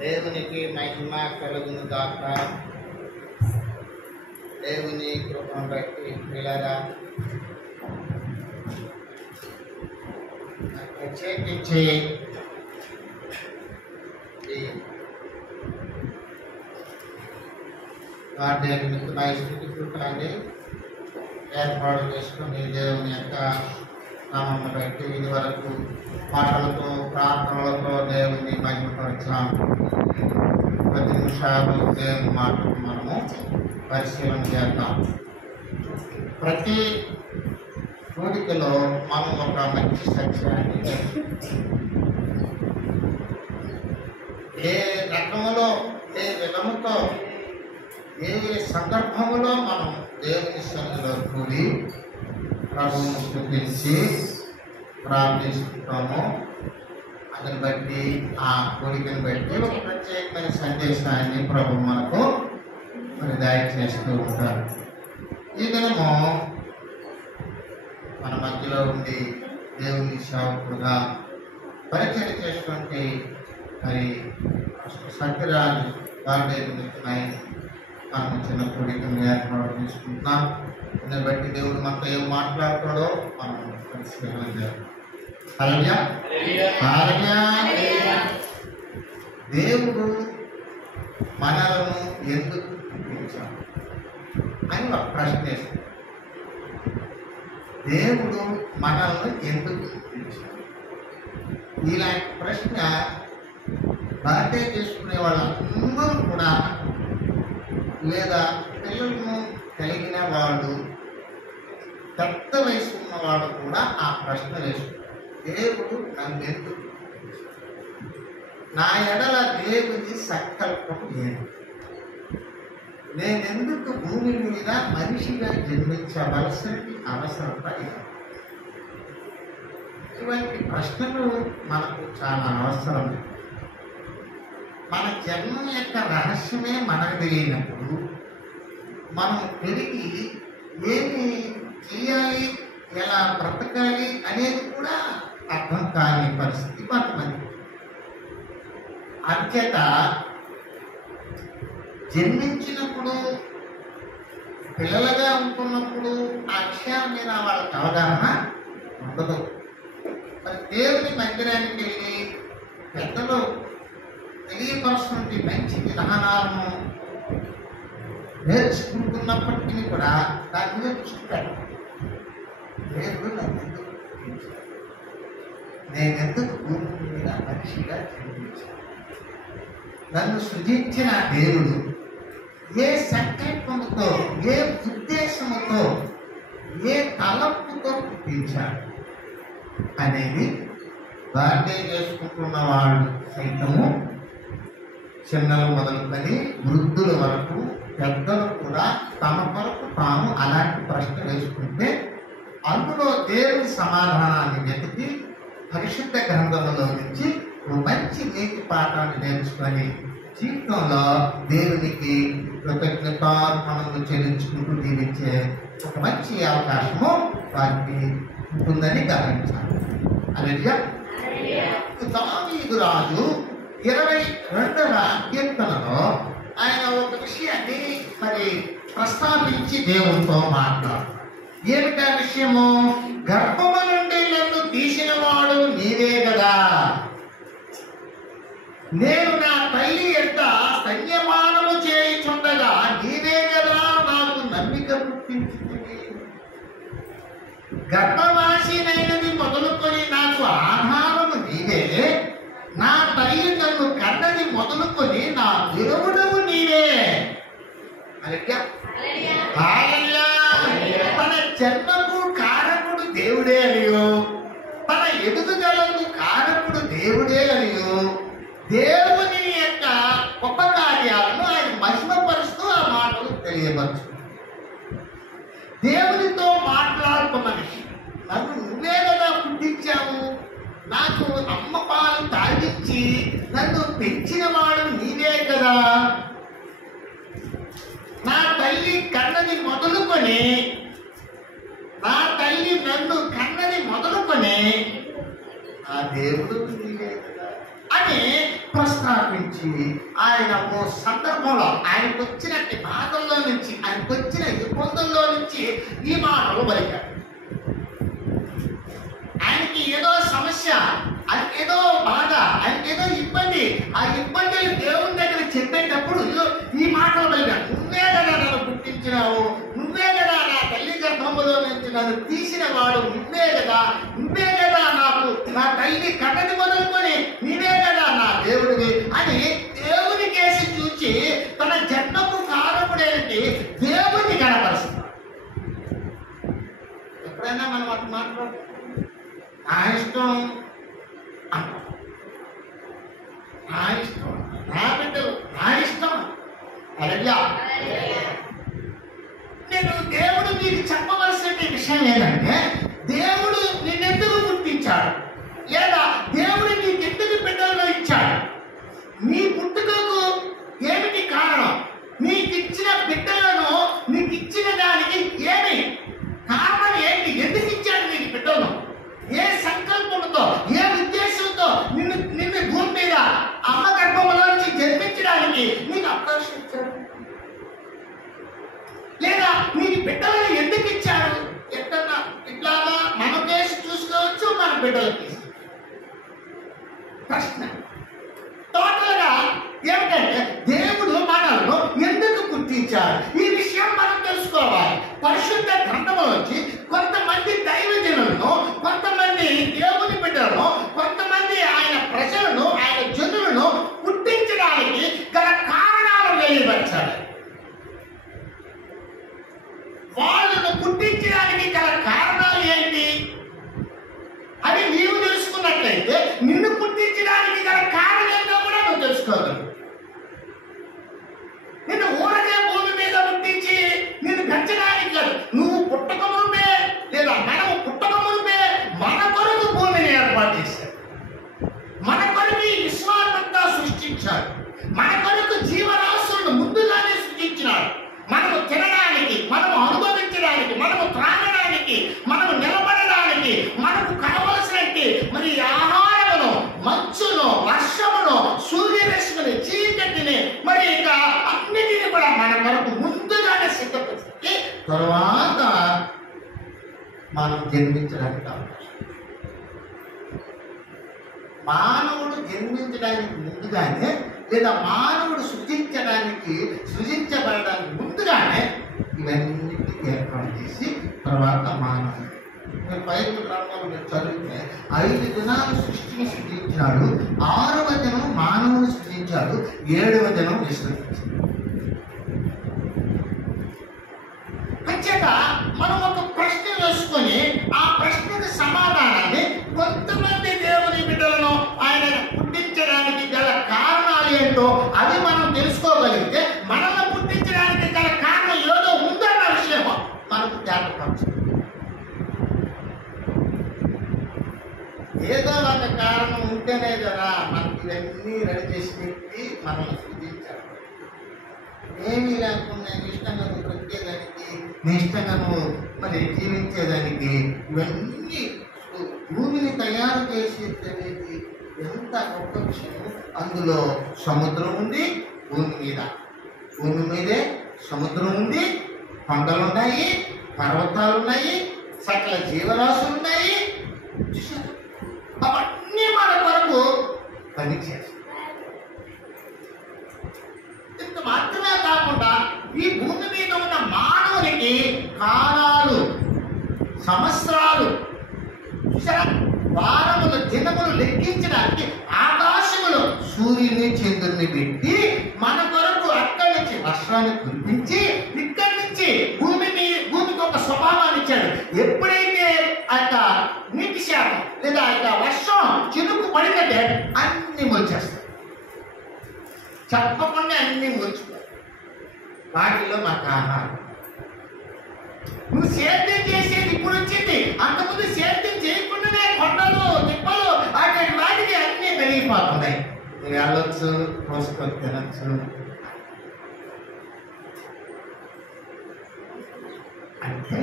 దేవునికి మహిమ కలుగును గాక. దేవుని కృపను బట్టి పిల్లరా, ప్రత్యేకించి వాటి నిమిత్తమై స్థుతి కూటాన్ని ఏర్పాటు చేసుకుని దేవుని యొక్క నామమును బట్టి ఇది వరకు పాటలతో ప్రార్థనలతో దేవుని మహిమపరచాం. 10 నిమిషాలు దేవుని మాటలు మనము పరిశీలన చేద్దాం. ప్రతి కోరికలో మనం ఒక మంచి సత్యాన్ని ఏ రకములో ఏ విధముతో ఏ సందర్భములో మనం దేవుని సన్నిధిలో కూడి ప్రభువును స్తుతించి ప్రార్థిస్తున్నాము. అదని బట్టి ఆ కోరికను బట్టి ఒక ప్రత్యేకమైన సందేశాన్ని ప్రభు మనకు మరి దయచేస్తూ ఉంటారు. ఈ దినము మన మధ్యలో ఉండి దేవుని సేవకుడుగా పరిచయం చేసినటువంటి మరి సత్యరాజు వారి నిమిత్తమై మనం చిన్న కోరికను ఏర్పాటు చేసుకుంటున్నాం. దాన్ని బట్టి దేవుడు మనతో ఏం మాట్లాడతాడో మనం పరిశీలన చేయాలి. దేవుడు మనలను ఎందుకు పుట్టించాడు అని ఒక ప్రశ్న వేస్తాడు. దేవుడు మనల్ని ఎందుకు పుట్టించాడు? ఇలాంటి ప్రశ్న బర్త్డే చేసుకునే వాళ్ళందరూ కూడా లేదా పిల్లలను కలిగిన వాళ్ళు పెద్ద వయసు ఉన్న వాళ్ళు కూడా ఆ ప్రశ్న వేసుకుంటారు. దేవుడు నన్ను ఎందుకు, నా ఎడల దేవుని సంకల్పం లేదు, నేనెందుకు భూమి మీద మనిషిగా జన్మించవలసిన అవసరత లేదు. ఇటువంటి ప్రశ్నలు మనకు చాలా అవసరం. మన జన్మం యొక్క రహస్యమే మనకు తెలియనప్పుడు మనం తిరిగి ఏమి చేయాలి, ఎలా బ్రతకాలి అనేది కూడా అర్థం కాని పరిస్థితి కొంతమంది. అంచేత జన్మించినప్పుడు పిల్లలుగా ఉంటున్నప్పుడు ఆ విషయాల మీద వాళ్ళకి అవగాహన ఉండదు. మరి దేవుని మందిరానికి వెళ్ళి పెద్దలు తెలియపరుస్తున్నటువంటి మంచి విధానాలను నేర్చుకుంటున్నప్పటికీ కూడా దాని మీద చూస్తాడు. దేవుడు నేనెందుకు భూమి మీద మనిషిగా జన్మించాను? నన్ను సృజించిన దేవుడు ఏ సంకల్పంతో, ఏ ఉద్దేశంతో, ఏ తలంపుతో పుట్టించాడు అనేది బర్త్డే చేసుకుంటున్న వాళ్ళు సైతము, చిన్నలు మొదలుకొని వృద్ధుల వరకు పెద్దలు కూడా తమ కొరకు తాము అలాంటి ప్రశ్న వేసుకుంటే అందులో దేవుని సమాధానాన్ని వెతికి పరిశుద్ధ గ్రంథంలో నుంచి మంచి నీతి పాఠాన్ని నేర్చుకొని జీవితంలో దేవునికి కృతజ్ఞతార్పణలు చెల్లించుకుంటూ జీవించే ఒక మంచి అవకాశము వారికి ఉంటుందని గమనించాలి. అలాగే దావీదు రాజు 22వ కీర్తనలో ఆయన ఒక విషయాన్ని మరి ప్రస్తావించి దేవునితో మాట్లాడు. ఏమిటా విషయము? గర్భము నుండి నన్ను తీసిన వాడు నీవే కదా, నేను నా తల్లి ఎంత సంయమానము చేయుచుండగా నీవే కదా నాకు నమ్మిక పుట్టించింది. గర్భవాసినైనది మొదలుకొని నాకు ఆధారము నీవే, నా తల్లి నన్ను కన్నది మొదలుకొని నా విరుగుడవు నీవే. తన జన్మకు కారకుడు దేవుడే అనియో, తన ఎదుగుదలకు కారకుడు దేవుడే అనియో దేవుని యొక్క గొప్ప కార్యాలను ఆయన మహిమపరుస్తూ ఆ మాటలు తెలియవచ్చు. దేవునితో మాట్లాడుతున్న విషయం, నన్ను నువ్వే కదా పుట్టించావు, నాకు అమ్మ పాలు తాగించి నన్ను పెంచిన వాడు నీవే కదా, నా తల్లి కన్నది మొదలుకొని, నా తల్లి నన్ను కన్నది మొదలుకొని ఆ దేవుడు నీవే కదా అని ప్రస్తావించి ఆయన ఓ సందర్భంలో ఆయనకు వచ్చిన బాధల్లో నుంచి, ఆయనకు వచ్చిన ఇబ్బందుల్లో నుంచి ఈ మాటలు పలికాడు. ఆయనకి ఏదో సమస్య, ఆయనకి ఏదో బాధ, ఆయనకి ఏదో ఇబ్బంది, ఆ ఇబ్బందులు దేవుని దగ్గర చెప్పేటప్పుడు ఈ మాటలు పలికాడు. నువ్వే కదా నన్ను పుట్టించినావు, నువ్వే కదా నా తల్లి గర్భంలో నుంచి నన్ను తీసిన వాడు, నువ్వే కదా నాకు నా తల్లి కన్నది మొదలుకొని నీవే కదా నా దేవుడివి అని దేవుని కేసి చూచి తన జన్మకు కారకుడేంటి దేవుడిని కనపరుస్తున్నాడు. ఎప్పుడైనా మనం అటు మాట్లాడు నా ఇష్టం అంటాం, నా ఇష్టం, నా బిడ్డలు, నా ఇష్టం. అలా నేను దేవుడు మీకు చెప్పవలసిన విషయం ఏంటంటే, దేవుడు నిన్నెందుకు పుట్టించాడు, లేదా దేవుడు నీకెందుకు బిడ్డలను ఇచ్చాడు, నీ పుట్టుకకు ఏమిటి కారణం, నీకు ఇచ్చిన బిడ్డలను నీకు ఇచ్చిన దానికి ఏమి కారణం ఏంటి, ఎందుకు ఇచ్చాడు నీకు బిడ్డలను, ఏ సంకల్పంతో, ఏ ఉద్దేశంతో నిన్ను భూమి మీద అమ్మ గర్భంలో నుంచి జన్మించడానికి నీకు అవకాశం ఇచ్చాడు, లేదా నీకు బిడ్డలను ఎందుకు ఇచ్చాడు. ఎక్కడన్నా ఇట్లాగా మన కేసు చూసుకోవచ్చు, మన బిడ్డలకి ప్రశ్న. టోటల్ గా ఏమిటంటే దేవుడు మనల్ని ఎందుకు గుర్తించారు, ఈ విషయం మనం తెలుసుకోవాలి. పరిశుద్ధ గ్రంథంలోంచి కొంతమంది దైవజనులను, కొంతమంది దేవుని బిడ్డలను, కొంతమంది ఆయన ప్రజలను, ఆయన జనులను పుట్టించడానికి గల కారణాలు వెలివచ్చాడు. వాళ్ళను పుట్టించడానికి గల కారణాలు ఏంటి అని నీవు తెలుసుకున్నట్లయితే నిన్ను పుట్టించడానికి గల కారణం ఏంటో కూడా నువ్వు తెలుసుకోగలవు. నిన్ను ఊరకే భూమి మీద పుట్టించి నిన్ను పెంచడానికి కాదు, నువ్వు పుట్టక మునిపే లేదా మనము పుట్టక మునిపే మన కొరకు భూమిని ఏర్పాటు చేశాడు, మన కొరకు ఈ విశ్వాన్నంతా సృష్టించాడు, మన కొరకు జీవరాశులను ముందుగానే సృష్టించినాడు. మనము తినడానికి, మనము అనుభవించడానికి, మనము త్రాగడానికి, మనము నిలబడడానికి, మనకు కావలసినట్టు మరి ఆహారమును, మంచును, వర్షమును, సూర్యరశ్మిని, చీకటిని, మరి ఇక అన్నిటిని కూడా మన కొరకు ముందుగానే సిద్ధపరిచి తర్వాత మనం జన్మించడానికి కావాలి. మానవుడు జన్మించడానికి ముందుగానే, లేదా మానవుడు సృజించబడడానికి ముందుగానే ఇవన్నిటికీ ఏర్పాటు చేసి తర్వాత మానవుడు బైబిల్ గ్రంథంలో మీరు చదివితే 5 దినాలు సృష్టిని సృజించాడు, 6వ దినం మానవుని సృజించాడు, 7వ దినం విశ్రమించాడు. అంచేత మనం ఒక ప్రశ్న వేసుకొని ఆ ప్రశ్నకు సమాధానాన్ని కొంతమంది దేవుని బిడ్డలను ఆయన పుట్టించడానికి గల కారణాలు ఏంటో అవి మనం తెలుసుకోగలిగితే మనల్ని పుట్టించడానికి గల కారణం ఏదో ఉందన్న విషయం మనకు జ్ఞాపకం. ఏదో ఒక కారణం ఉంటేనే కదా మనకి ఇవన్నీ రెడీ చేసి పెట్టి మనల్ని సృజించారు. ఏమీ లేకుండా ఇష్టంగా నువ్వు బ్రతికేదానికి, నీ ఇష్టంగా నువ్వు మరి జీవించేదానికి ఇవన్నీ భూమిని తయారు చేసేది ఎంత గొప్ప విషయం. అందులో సముద్రం ఉంది, భూమి మీదే సముద్రం ఉంది, కొండలు ఉన్నాయి, పర్వతాలు ఉన్నాయి, సకల జీవరాశులు ఉన్నాయి. అవన్నీ మన కొరకు పనిచేస్తాయి. ఇంత మాత్రమే కాకుండా ఈ భూమి మీద ఉన్న మానవునికి కాలాలు, సంవత్సరాలు, వారములు, దినములు లెక్కించడానికి ఆకాశములు సూర్యుని చంద్రుని పెట్టి మన కొరకు అక్కడి నుంచి వర్షాన్ని కురిపించి ఇక్కడి నుంచి భూమికి ఒక స్వభావాన్ని ఇచ్చాడు. ఎప్పుడైతే ఆ నీటి శాతం లేదా ఆ వర్షం చినుకు పడినట్టే అన్ని మొలిచేస్తాయి, చెప్పకుండా అన్ని మొలిచిపోయి వాటిలో మాకు ఆహారం. నువ్వు సేద్యం చేసేది ఇప్పుడు వచ్చింది, అంతకుముందు సేద్యం చేయకుండానే కొండలు, తిప్పలు, వాటికి అన్ని పెరిగిపోతున్నాయి. మీరు వెళ్ళొచ్చు, పోసుకొని తినచ్చు. అంటే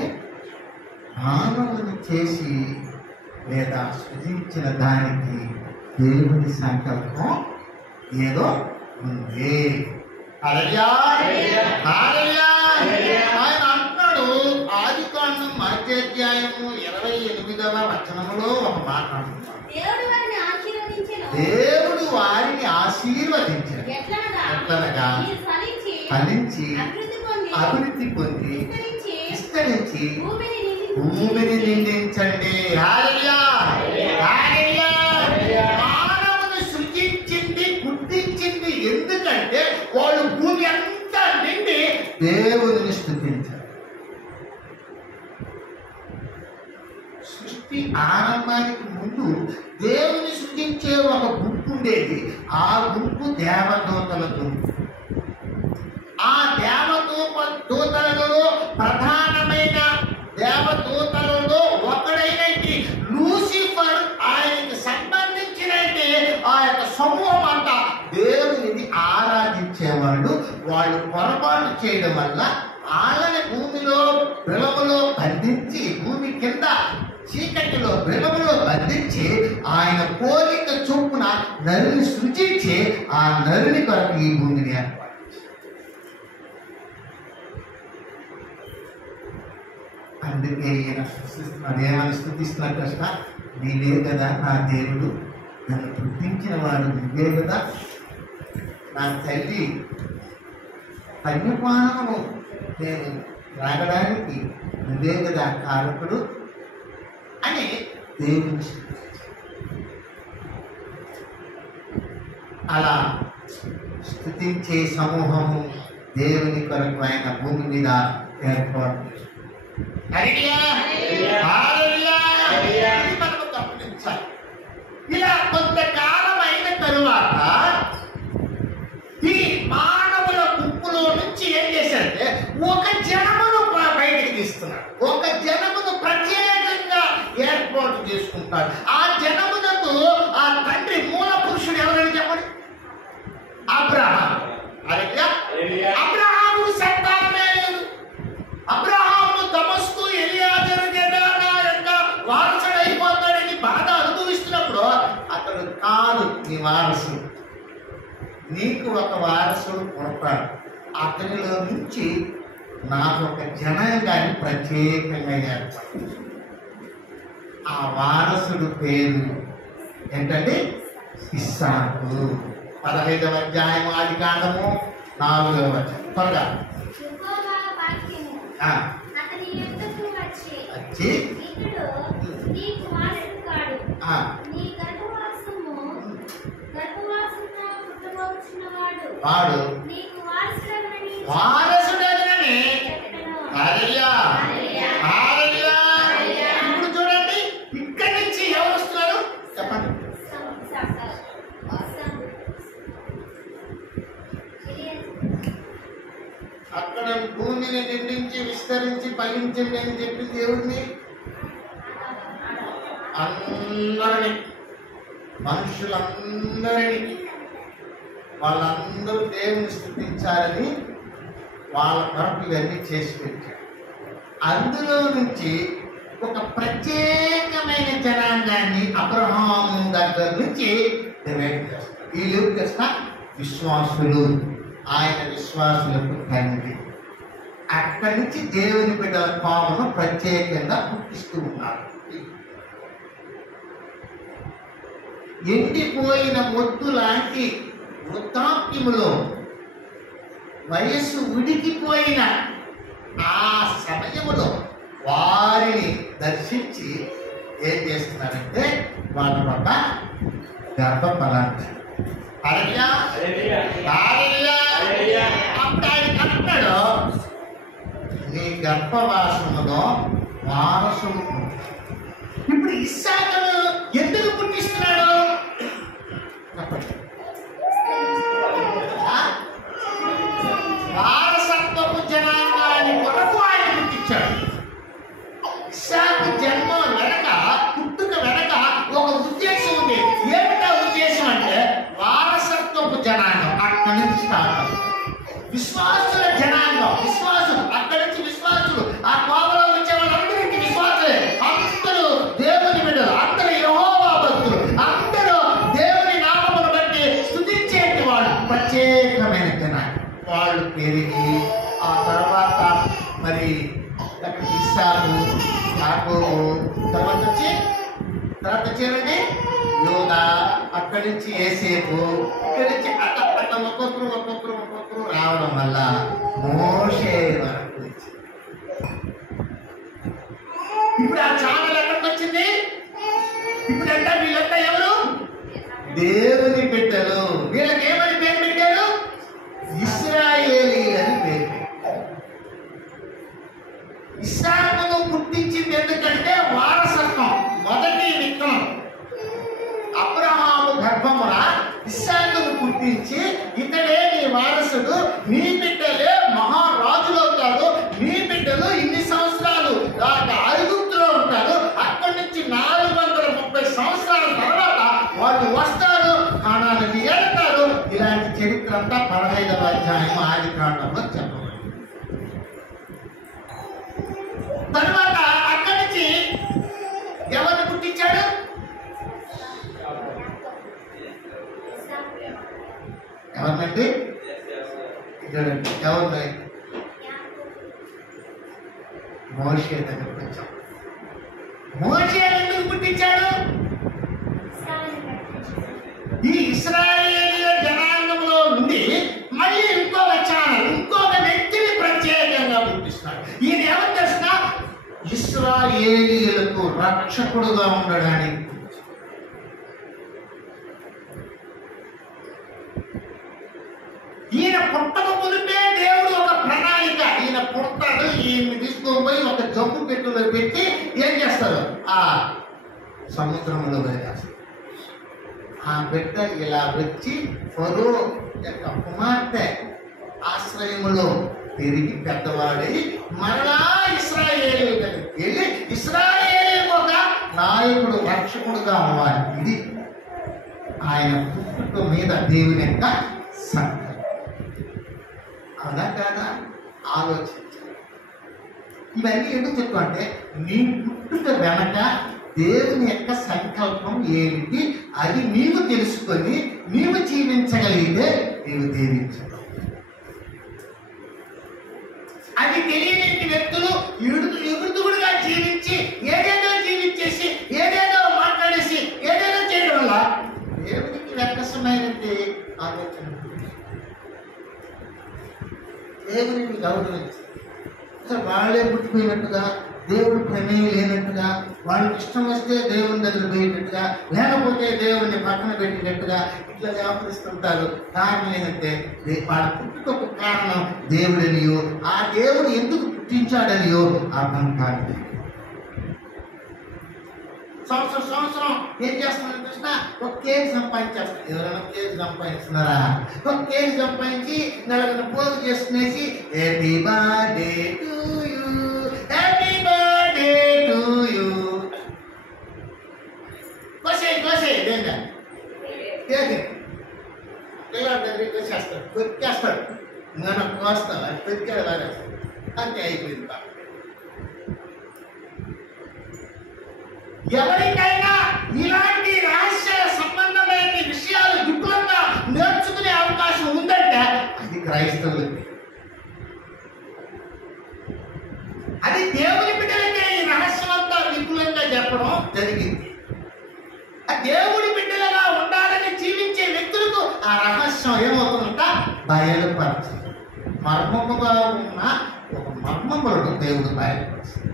మానవుని చేసి లేదా సృజించిన దానికి దేవుని సంకల్పం ఏదో ఉంది. హల్లెలూయా. హల్లెలూయా. ఆయన అంటున్నాడు ఆదికాండం 28వ వచనములో ఒక మాట అంటున్నాడు. దేవుడు వారిని ఆశీర్వదించాడు. ఎట్లనగా ఫలించి అభివృద్ధి పొంది విస్తరించి భూమిని నిందించండి. హల్లెలూయా. హల్లెలూయా. మానవుని సృజించింది, గుర్తించింది ఎందుకంటే వాళ్ళు భూమి అంతా నిండి దేవుని స్తుతించారు. సృష్టి ఆరంభానికి ముందు దేవుని సృజించే ఒక గుంపు ఉండేది. ఆ గుంపు దేవదూతల గుంపు. ఆ దేవదూతలలో ప్రధానమైన దేవదూతలలో ఒకడైన లూసిఫర్, ఆయనకి సంబంధించిన ఆ యొక్క సమూహం అంతా దేవునిని ఆరాధించేవాళ్ళు. వాళ్ళు పొరపాటు చేయడం వల్ల వాళ్ళని భూమిలో బిలములో బంధించి, భూమి కింద చీకటిలో బిలములో బంధించి, ఆయన పోలిక చొప్పున నరుని సృజించి ఆ నరుని కొరకు ఈ భూమిని ఏర్పాటు. అందుకే ఈయన సృష్టిస్తున్నాడు. ఏమని స్థుతిస్తున్నాడు కృష్ణ? నీవే కదా నా దేవుడు, నన్ను పుట్టించిన వాడు నువ్వే కదా, నా తల్లి కన్యపానము నేను రాగడానికి నువ్వే కదా కారకుడు అని దేవుని అలా స్తుతించే సమూహము దేవుని కొరకు ఆయన భూమి మీద ఏర్పాటు. ఇలా కొంతకాలం అయిన తరువాత ఈ మానవుల గుంపులో నుంచి ఏం చేశారంటే ఒక జనమును బయటికి తీస్తున్నారు. ఒక జనమును ప్రత్యేకంగా ఏర్పాటు చేసుకుంటారు. ఆ జనమునకు ఆ తండ్రి మూల పురుషుడు ఎవరని చెప్పండి? అబ్రహాము. అబ్రహాము సంతానమే లేదు. అబ్రహాము దమస్కు ఎలియాజరు యొక్క వారసుడు అయిపోతాడని బాధ అనుభవిస్తున్నప్పుడు అతడు కాదు నీ వారసుడు, నీకు ఒక వారసుడు పుడతాడు, అతనిలో నుంచి నాకు ఒక జనాంగాన్ని ప్రత్యేకంగా ఏర్పాటు. ఆ వారసుడు పేరు ఏంటంటే ఇస్సాకు. 15వ అధ్యాయం ఆదికాండము 4వ వచనం. త్వరగా వచ్చి వాడు వారసుడని. ఇప్పుడు చూడండి, ఇక్కడి నుంచి ఎవరు వస్తున్నారు చెప్పండి? అక్కడ భూమిని నిండించి విస్తరించి ఫలించండి అని చెప్పి దేవుడిని అందరినీ, మనుషులందరినీ, వాళ్ళందరూ దేవుని స్తుతించాలని వాళ్ళ కొరకు ఇవన్నీ చేసి పెట్టారు. అందులో నుంచి ఒక ప్రత్యేకమైన జనాంగాన్ని అబ్రహాము దగ్గర నుంచి డివైడ్ చేస్తారు. వీళ్ళు కృష్ణ విశ్వాసులు, ఆయన విశ్వాసులకు తండ్రి. అక్కడి నుంచి దేవుని బిడ్డల పామును ప్రత్యేకంగా పుట్టిస్తూ ఉన్నారు. ఎండిపోయిన మొద్దు లాంటి వృద్ధాప్యములో వయస్సు ఉడికిపోయిన ఆ సమయములో వారిని దర్శించి ఏం చేస్తున్నారంటే వాళ్ళ వల్ల గర్భఫలాన్ని అంటాడు, నీ గర్భవాసములో వారసుడు. ఇప్పుడు ఇస్సాకును ఎందుకు పుట్టిస్తున్నాడు చెప్పండి? వారసత్వపు జనాంగాన్ని కొరకు ఆయన పుట్టించాడు. ఇస్సాకు జన్మ వెనక, పుట్టుక వెనక ఒక ఉద్దేశం ఉంది. ఏమిటా ఉద్దేశం అంటే వారసత్వపు జనాంగం. అక్కడి నుంచి స్టార్ట్ విశ్వాసుల జనాంగం. విశ్వాసులు అక్కడి నుంచి విశ్వాసులు, ఆ కోపలో వచ్చే వాళ్ళందరికీ విశ్వాసులే. అందరూ దేవుని బిడ్డలు, అందరూ యెహోవా భక్తులు, అందరూ దేవుని నామమును బట్టి స్తుతించేటి వాళ్ళు పెరిగి ఆ తర్వాత మరి ఇస్సాకు, యాకోబు, తర్వాత వచ్చేదండి యోదా, అక్కడి నుంచి యోసేపు, ఇక్కడి నుంచి అట్లా ఒక్కొక్కరు రావడం వల్ల మోషే వరకు వచ్చింది. ఇప్పుడు ఆ ఛానల్ ఎక్కడికి వచ్చింది? ఇప్పుడంటే వీళ్ళంతా ఎవరు? దేవుని బిడ్డలు. వీళ్ళకి ఏమని పేరు పెట్టారు? ఇశ్రాయేలీయులు అని పేరు పెట్టారు. ఇస్సాకును పుట్టించింది ఎందుకంటే వారసత్వం, మొదటి విత్తనం. అబ్రహాము గర్భమున ఇస్సాకును పుట్టించి ఇతడే నీ వారసుడు, నీ బిడ్డలే మహారాజులు అవుతారు, నీ బిడ్డలు ఇన్ని సంవత్సరాలు ఐగుప్తులో ఉంటారు, అక్కడి నుంచి 430 సంవత్సరాల తర్వాత వాళ్ళు వస్తారు, కానానికి వెళ్తారు. ఇలాంటి చరిత్ర అంతా 15వ అధ్యాయం ఆదికాండంలో చెప్పబడింది. తర్వాత అక్కడి నుంచి ఎవరిని పుట్టించాడు? ఎవరినంటే ఇక్కడండి ఎవరిని? మోషే దగ్గరకు వచ్చాం. మోషే ఎందుకు పుట్టించాడు? ఈ ఇశ్రాయేలీయుల జనాంగంలో నుండి మళ్ళీ ఇంకొక ఛానల్, ఇంకొక వ్యక్తిని ప్రత్యేకంగా పుట్టిస్తాడు. ఈయన ఎవరు తెలిసిన? ఇశ్రాయేలీయులకు రక్షకుడుగా ఉండడానికి. ఈయన పుట్టక మునిపే దేవుడు ఒక ప్రణాళిక, ఈయన పుడతాడు, ఈయన్ని తీసుకుపోయి ఒక జబ్బు పెట్టులో పెట్టి ఏం చేస్తారు? ఆ సముద్రంలో వదిలేస్తారు. ఆ బిడ్డ ఇలా వచ్చి ఫరో యొక్క కుమార్తె ఆశ్రయములో పెరిగి పెద్దవాడై మరలా ఇశ్రాయేలు దగ్గరికి వెళ్ళి ఇశ్రాయేలు ఒక నాయకుడు, రక్షకుడుగా అవ్వాలి. ఇది ఆయన పుట్టుక మీద దేవుని యొక్క సంకల్పం. అవునా కాదా? ఆలోచించాలి. ఇవన్నీ ఎందుకు చెప్తామంటే నీ పుట్టుక వెనక దేవుని యొక్క సంకల్పం ఏమిటి అది నీవు తెలుసుకొని నీవు జీవించగలిగితే నీవు దీవించగలవు. అది తెలియని వ్యక్తులు యుగుడుగా జీవించి ఏదేదో జీవించేసి ఏదేదో మాట్లాడేసి ఏదేదో చేయడం వల్ల దేవునికి వ్యక్తమైనది ఆలోచన. దేవుని గౌరవించి అసలు వాళ్ళే పుట్టిపోయినట్టుగా, దేవుడు ప్రమేయం లేనట్టుగా, వాళ్ళకి ఇష్టం వస్తే దేవుని దగ్గర పోయేటట్టుగా, లేకపోతే దేవుడిని పక్కన పెట్టినట్టుగా ఇట్లా వ్యవహరిస్తుంటారు. కారణం ఏంటంటే వాళ్ళ పుట్టుకకు కారణం దేవుడనియో, ఆ దేవుడు ఎందుకు పుట్టించాడనియో అర్థం కాదు. సంవత్సరం ఏం చేస్తున్నారు కృష్ణ? ఒక కేజీ సంపాదించేస్తారు. ఎవరైనా కేజీ సంపాదిస్తున్నారా? ఒక కేజీ సంపాదించి నలుగురు పోగు చేసుకునేసి happy birthday to you, happy birthday to you. కోసేయి దేంగా కేజీ పిల్లల దగ్గరికి వచ్చేస్తాడు, కొరికేస్తాడు. మనం కోస్తాం, అది కొరికేది వారేస్తాడు, అంతే అయిపోయింది. ఎవరికైనా ఇలాంటి రహస్య సంబంధమైన విషయాలు విపులంగా నేర్చుకునే అవకాశం ఉందంటే అది క్రైస్తవులకి. అది దేవుని బిడ్డలకే ఈ రహస్యం అంతా విపులంగా చెప్పడం జరిగింది. ఆ దేవుడి బిడ్డలుగా ఉండాలని జీవించే వ్యక్తులకు ఆ రహస్యం ఏమవుతుందంట? బయలుపరచాలి. మర్మముగా ఉన్న ఒక మర్మములను దేవుడు బయలుపరుస్తాడు.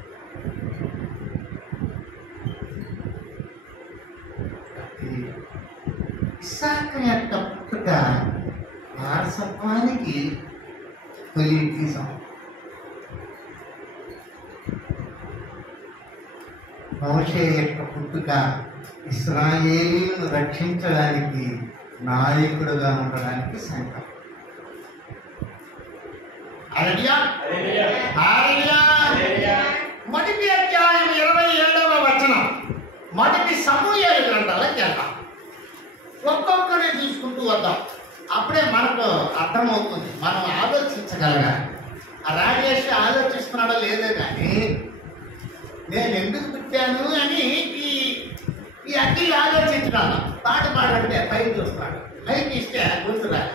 ఇస్సాకు యొక్క పుట్టుక వారసత్వానికి తొలి తీసాం. మోషే యొక్క పుట్టుక ఇశ్రాయేలీయులను రక్షించడానికి, నాయకుడుగా ఉండడానికి సంకల్పం. మొదటి అధ్యాయం 27వ వచనం, మొదటి సమూయేలు గ్రంథాలకు వెళ్తాం. ఒక్కొక్కడే చూసుకుంటూ వద్దాం, అప్పుడే మనకు అర్థమవుతుంది, మనం ఆలోచించగలగాలి. ఆ రాజేష్ ఆలోచిస్తున్నాడో లేదో కానీ నేను ఎందుకు పుట్టాను అని ఈ అడ్డీ ఆలోచించడం. పాట పాడంటే పైకి చూస్తున్నాడు, పైకి ఇస్తే గుర్తు రాదు.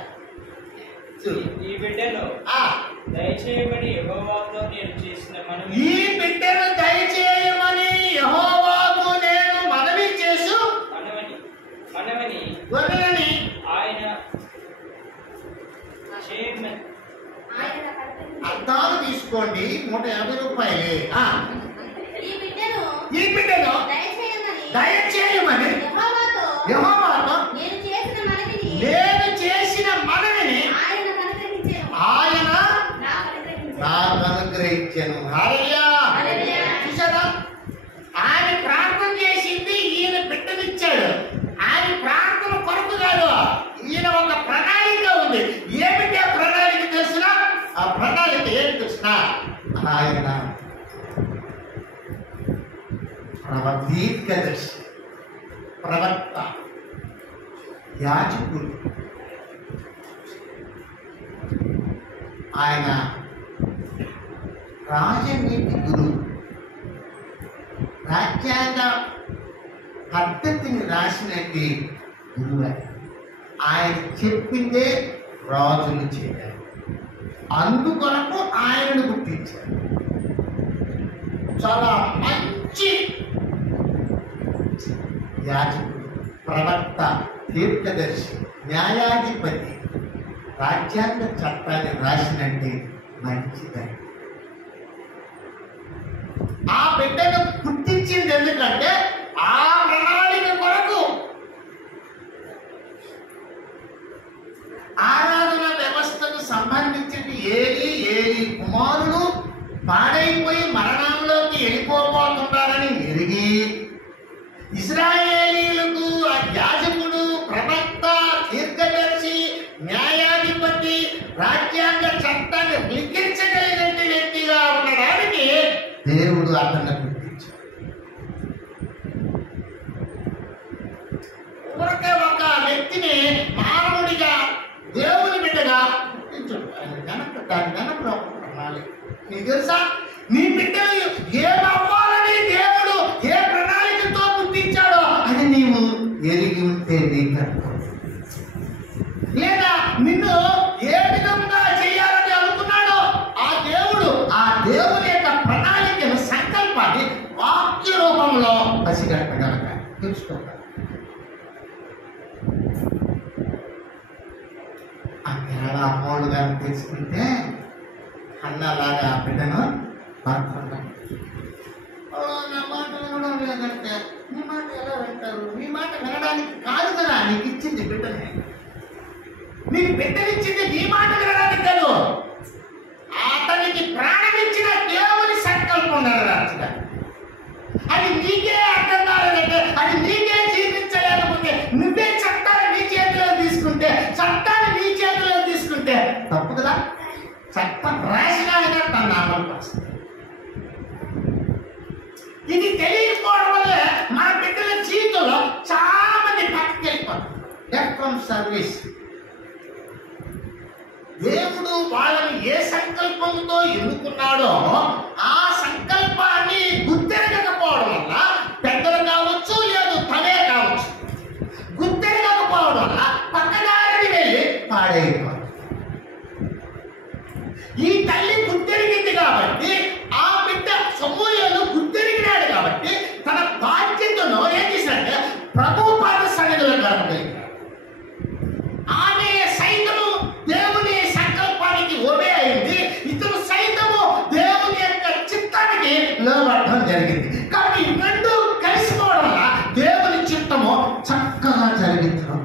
ఈ బిడ్డను దయచేయమని యెహోవాతో నేను చేసిన మనవి. ఈ బిడ్డను దయచేయమని యెహోవాకు నేను మనవి చేసు మనవని ఆయన చేయమని. అర్థాలు తీసుకోండి, 150 రూపాయలే. ఈ బిడ్డను దయచేయమని యెహోవాతో నేను చేసిన మనవిని ఆయన నాకు అనుగ్రహించాను. హల్లెలూయా. చూసారా, ఆయన ప్రార్థన చేసింది, ఈయన బిడ్డనిచ్చాడు. ఆయన ప్రార్థన కొరకు కాదు, ఈయన ఒక ప్రణాళిక ఉంది. ఏమిటి ఆ ప్రణాళిక తెలిసినా? ఆ ప్రణాళిక ఏమి తెలిసినా? ఆయన దీర్ఘదర్శి, ప్రవక్త, యాజకుడు. ఆయన రాజనీతి గురువు, రాజ్యాంగ పద్ధతిని రాసినట్టు గురువు. ఆయన చెప్పిందే రాజులు చేయాలి. అందుకొరకు ఆయనను గుర్తించారు. చాలా మంచి యాజకుడు, ప్రవక్త, దీర్ఘదర్శి, న్యాయాధిపతి, రాజ్యాంగ చట్టాన్ని రాసినట్టే మంచిదని. ఆ బిడ్డను గుర్తించింది ఎందుకంటే ఆ ప్రణాళిక కొరకు. ఆరాధన వ్యవస్థకు సంబంధించిన ఏలి కుమారులు పాడైపోయి మరణంలోకి వెళ్ళిపోబోతున్నారని ఎరిగి ఇశ్రాయేలీయులకు ఆ యాజకుడు, ప్రవక్త, దీర్ఘదర్శి, న్యాయాధిపతి, రాజ్యాంగ చట్టాన్ని లిఖించగలిగిన వ్యక్తిగా ఉండడానికి దేవుడు అతన్ని గుర్తించాడు. ఒక వ్యక్తిని మానవుడిగా, దేవుని బిడ్డగా గుర్తించాడు. దాని వెనక ప్రణాళిక. నీకు తెలుసా, నీ బిడ్డలు ఏమవ్వాలని దేవుడు ఏ ప్రణాళికతో గుర్తించాడో అది నీవు ఎరిగి ఉంటే నీకు అర్థం. లేదా నిన్ను ఏ విధంగా చేయాలని అనుకున్నాడో ఆ దేవుని యొక్క ప్రణాళికను, సంకల్పాన్ని వాక్య రూపంలో పసిగట్టగలక తెలుసుకోగలరు. అక్కడ అమ్మోళ్ళు గారు తెలుసుకుంటే అన్నలాగా బిడ్డను పడుతున్నాడు. నా మాట వినడం లేదంటే నీ మాట ఎలా వింటారు? నీ మాట వినడానికి కాదు కదా నీకు ఇచ్చింది బిడ్డని. నీకు బిడ్డనిచ్చింది నీ మాట వినడానికి కాదు, అతనికి ప్రాణమిచ్చిన దేవుని సంకల్పం నెరవేర్చగా. అది నీకే అర్థం కాలేదంటే, అది నీకే జీవించలేకపోతే, నువ్వే చట్టాన్ని నీ చేతిలో తీసుకుంటే, చట్టాన్ని నీ చేతిలో తీసుకుంటే తప్పు కదా. చట్టం రాసిన ఆయన తన అమలు పరుస్తుంది. ఇది తెలియకపోవడం వల్ల మన బిడ్డల జీవితంలో చాలా మంది పక్కకి వెళ్ళిపోతారు. Death from service. దేవుడు వాళ్ళని ఏ సంకల్పంతో ఎన్నుకున్నాడో ఆ సంకల్పాన్ని గుర్తెరగకపోవడం వల్ల, పెద్దలు కావచ్చు లేదు తనే కావచ్చు, గుర్తెరగకపోవడం వల్ల పక్కదారిని వెళ్ళి పాడైపోతాడు. ఈ తల్లి గుర్తెరిగింది కాబట్టి, ఆ బిడ్డ సమూయేలు గుర్తెరిగినాడు కాబట్టి తన బాధ్యతను ఏం చేశాడంటే ప్రభు పాద సన్నిధిలో గడపగలిగాడు. ఆమె సైతము దేవుని సంకల్పానికి ఒబే అయింది, ఇతను సైతము దేవుని యొక్క చిత్తానికి లోబడటం జరిగింది. కాబట్టి ఈ రెండు కలిసిపోవడం వల్ల దేవుని చిత్తము చక్కగా జరిగించడం.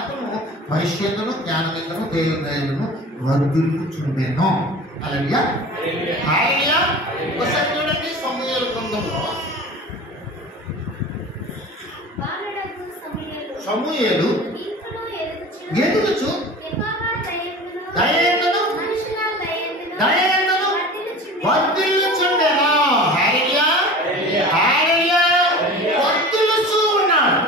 అతను పరిశుద్ధను, జ్ఞానమిందను, దేవుని దయను వర్ధిల్లుచుండెను. హల్లెలూయా. హల్లెలూయా. ఒకసారి చూడండి సమూయేలు గ్రంథంలో. సమూయేలు ఎదుగుచు దయయందును వర్ధిల్లుచుండెను. హల్లెలూయా. హల్లెలూయా. వర్ధిల్లుచు ఉన్నాడు.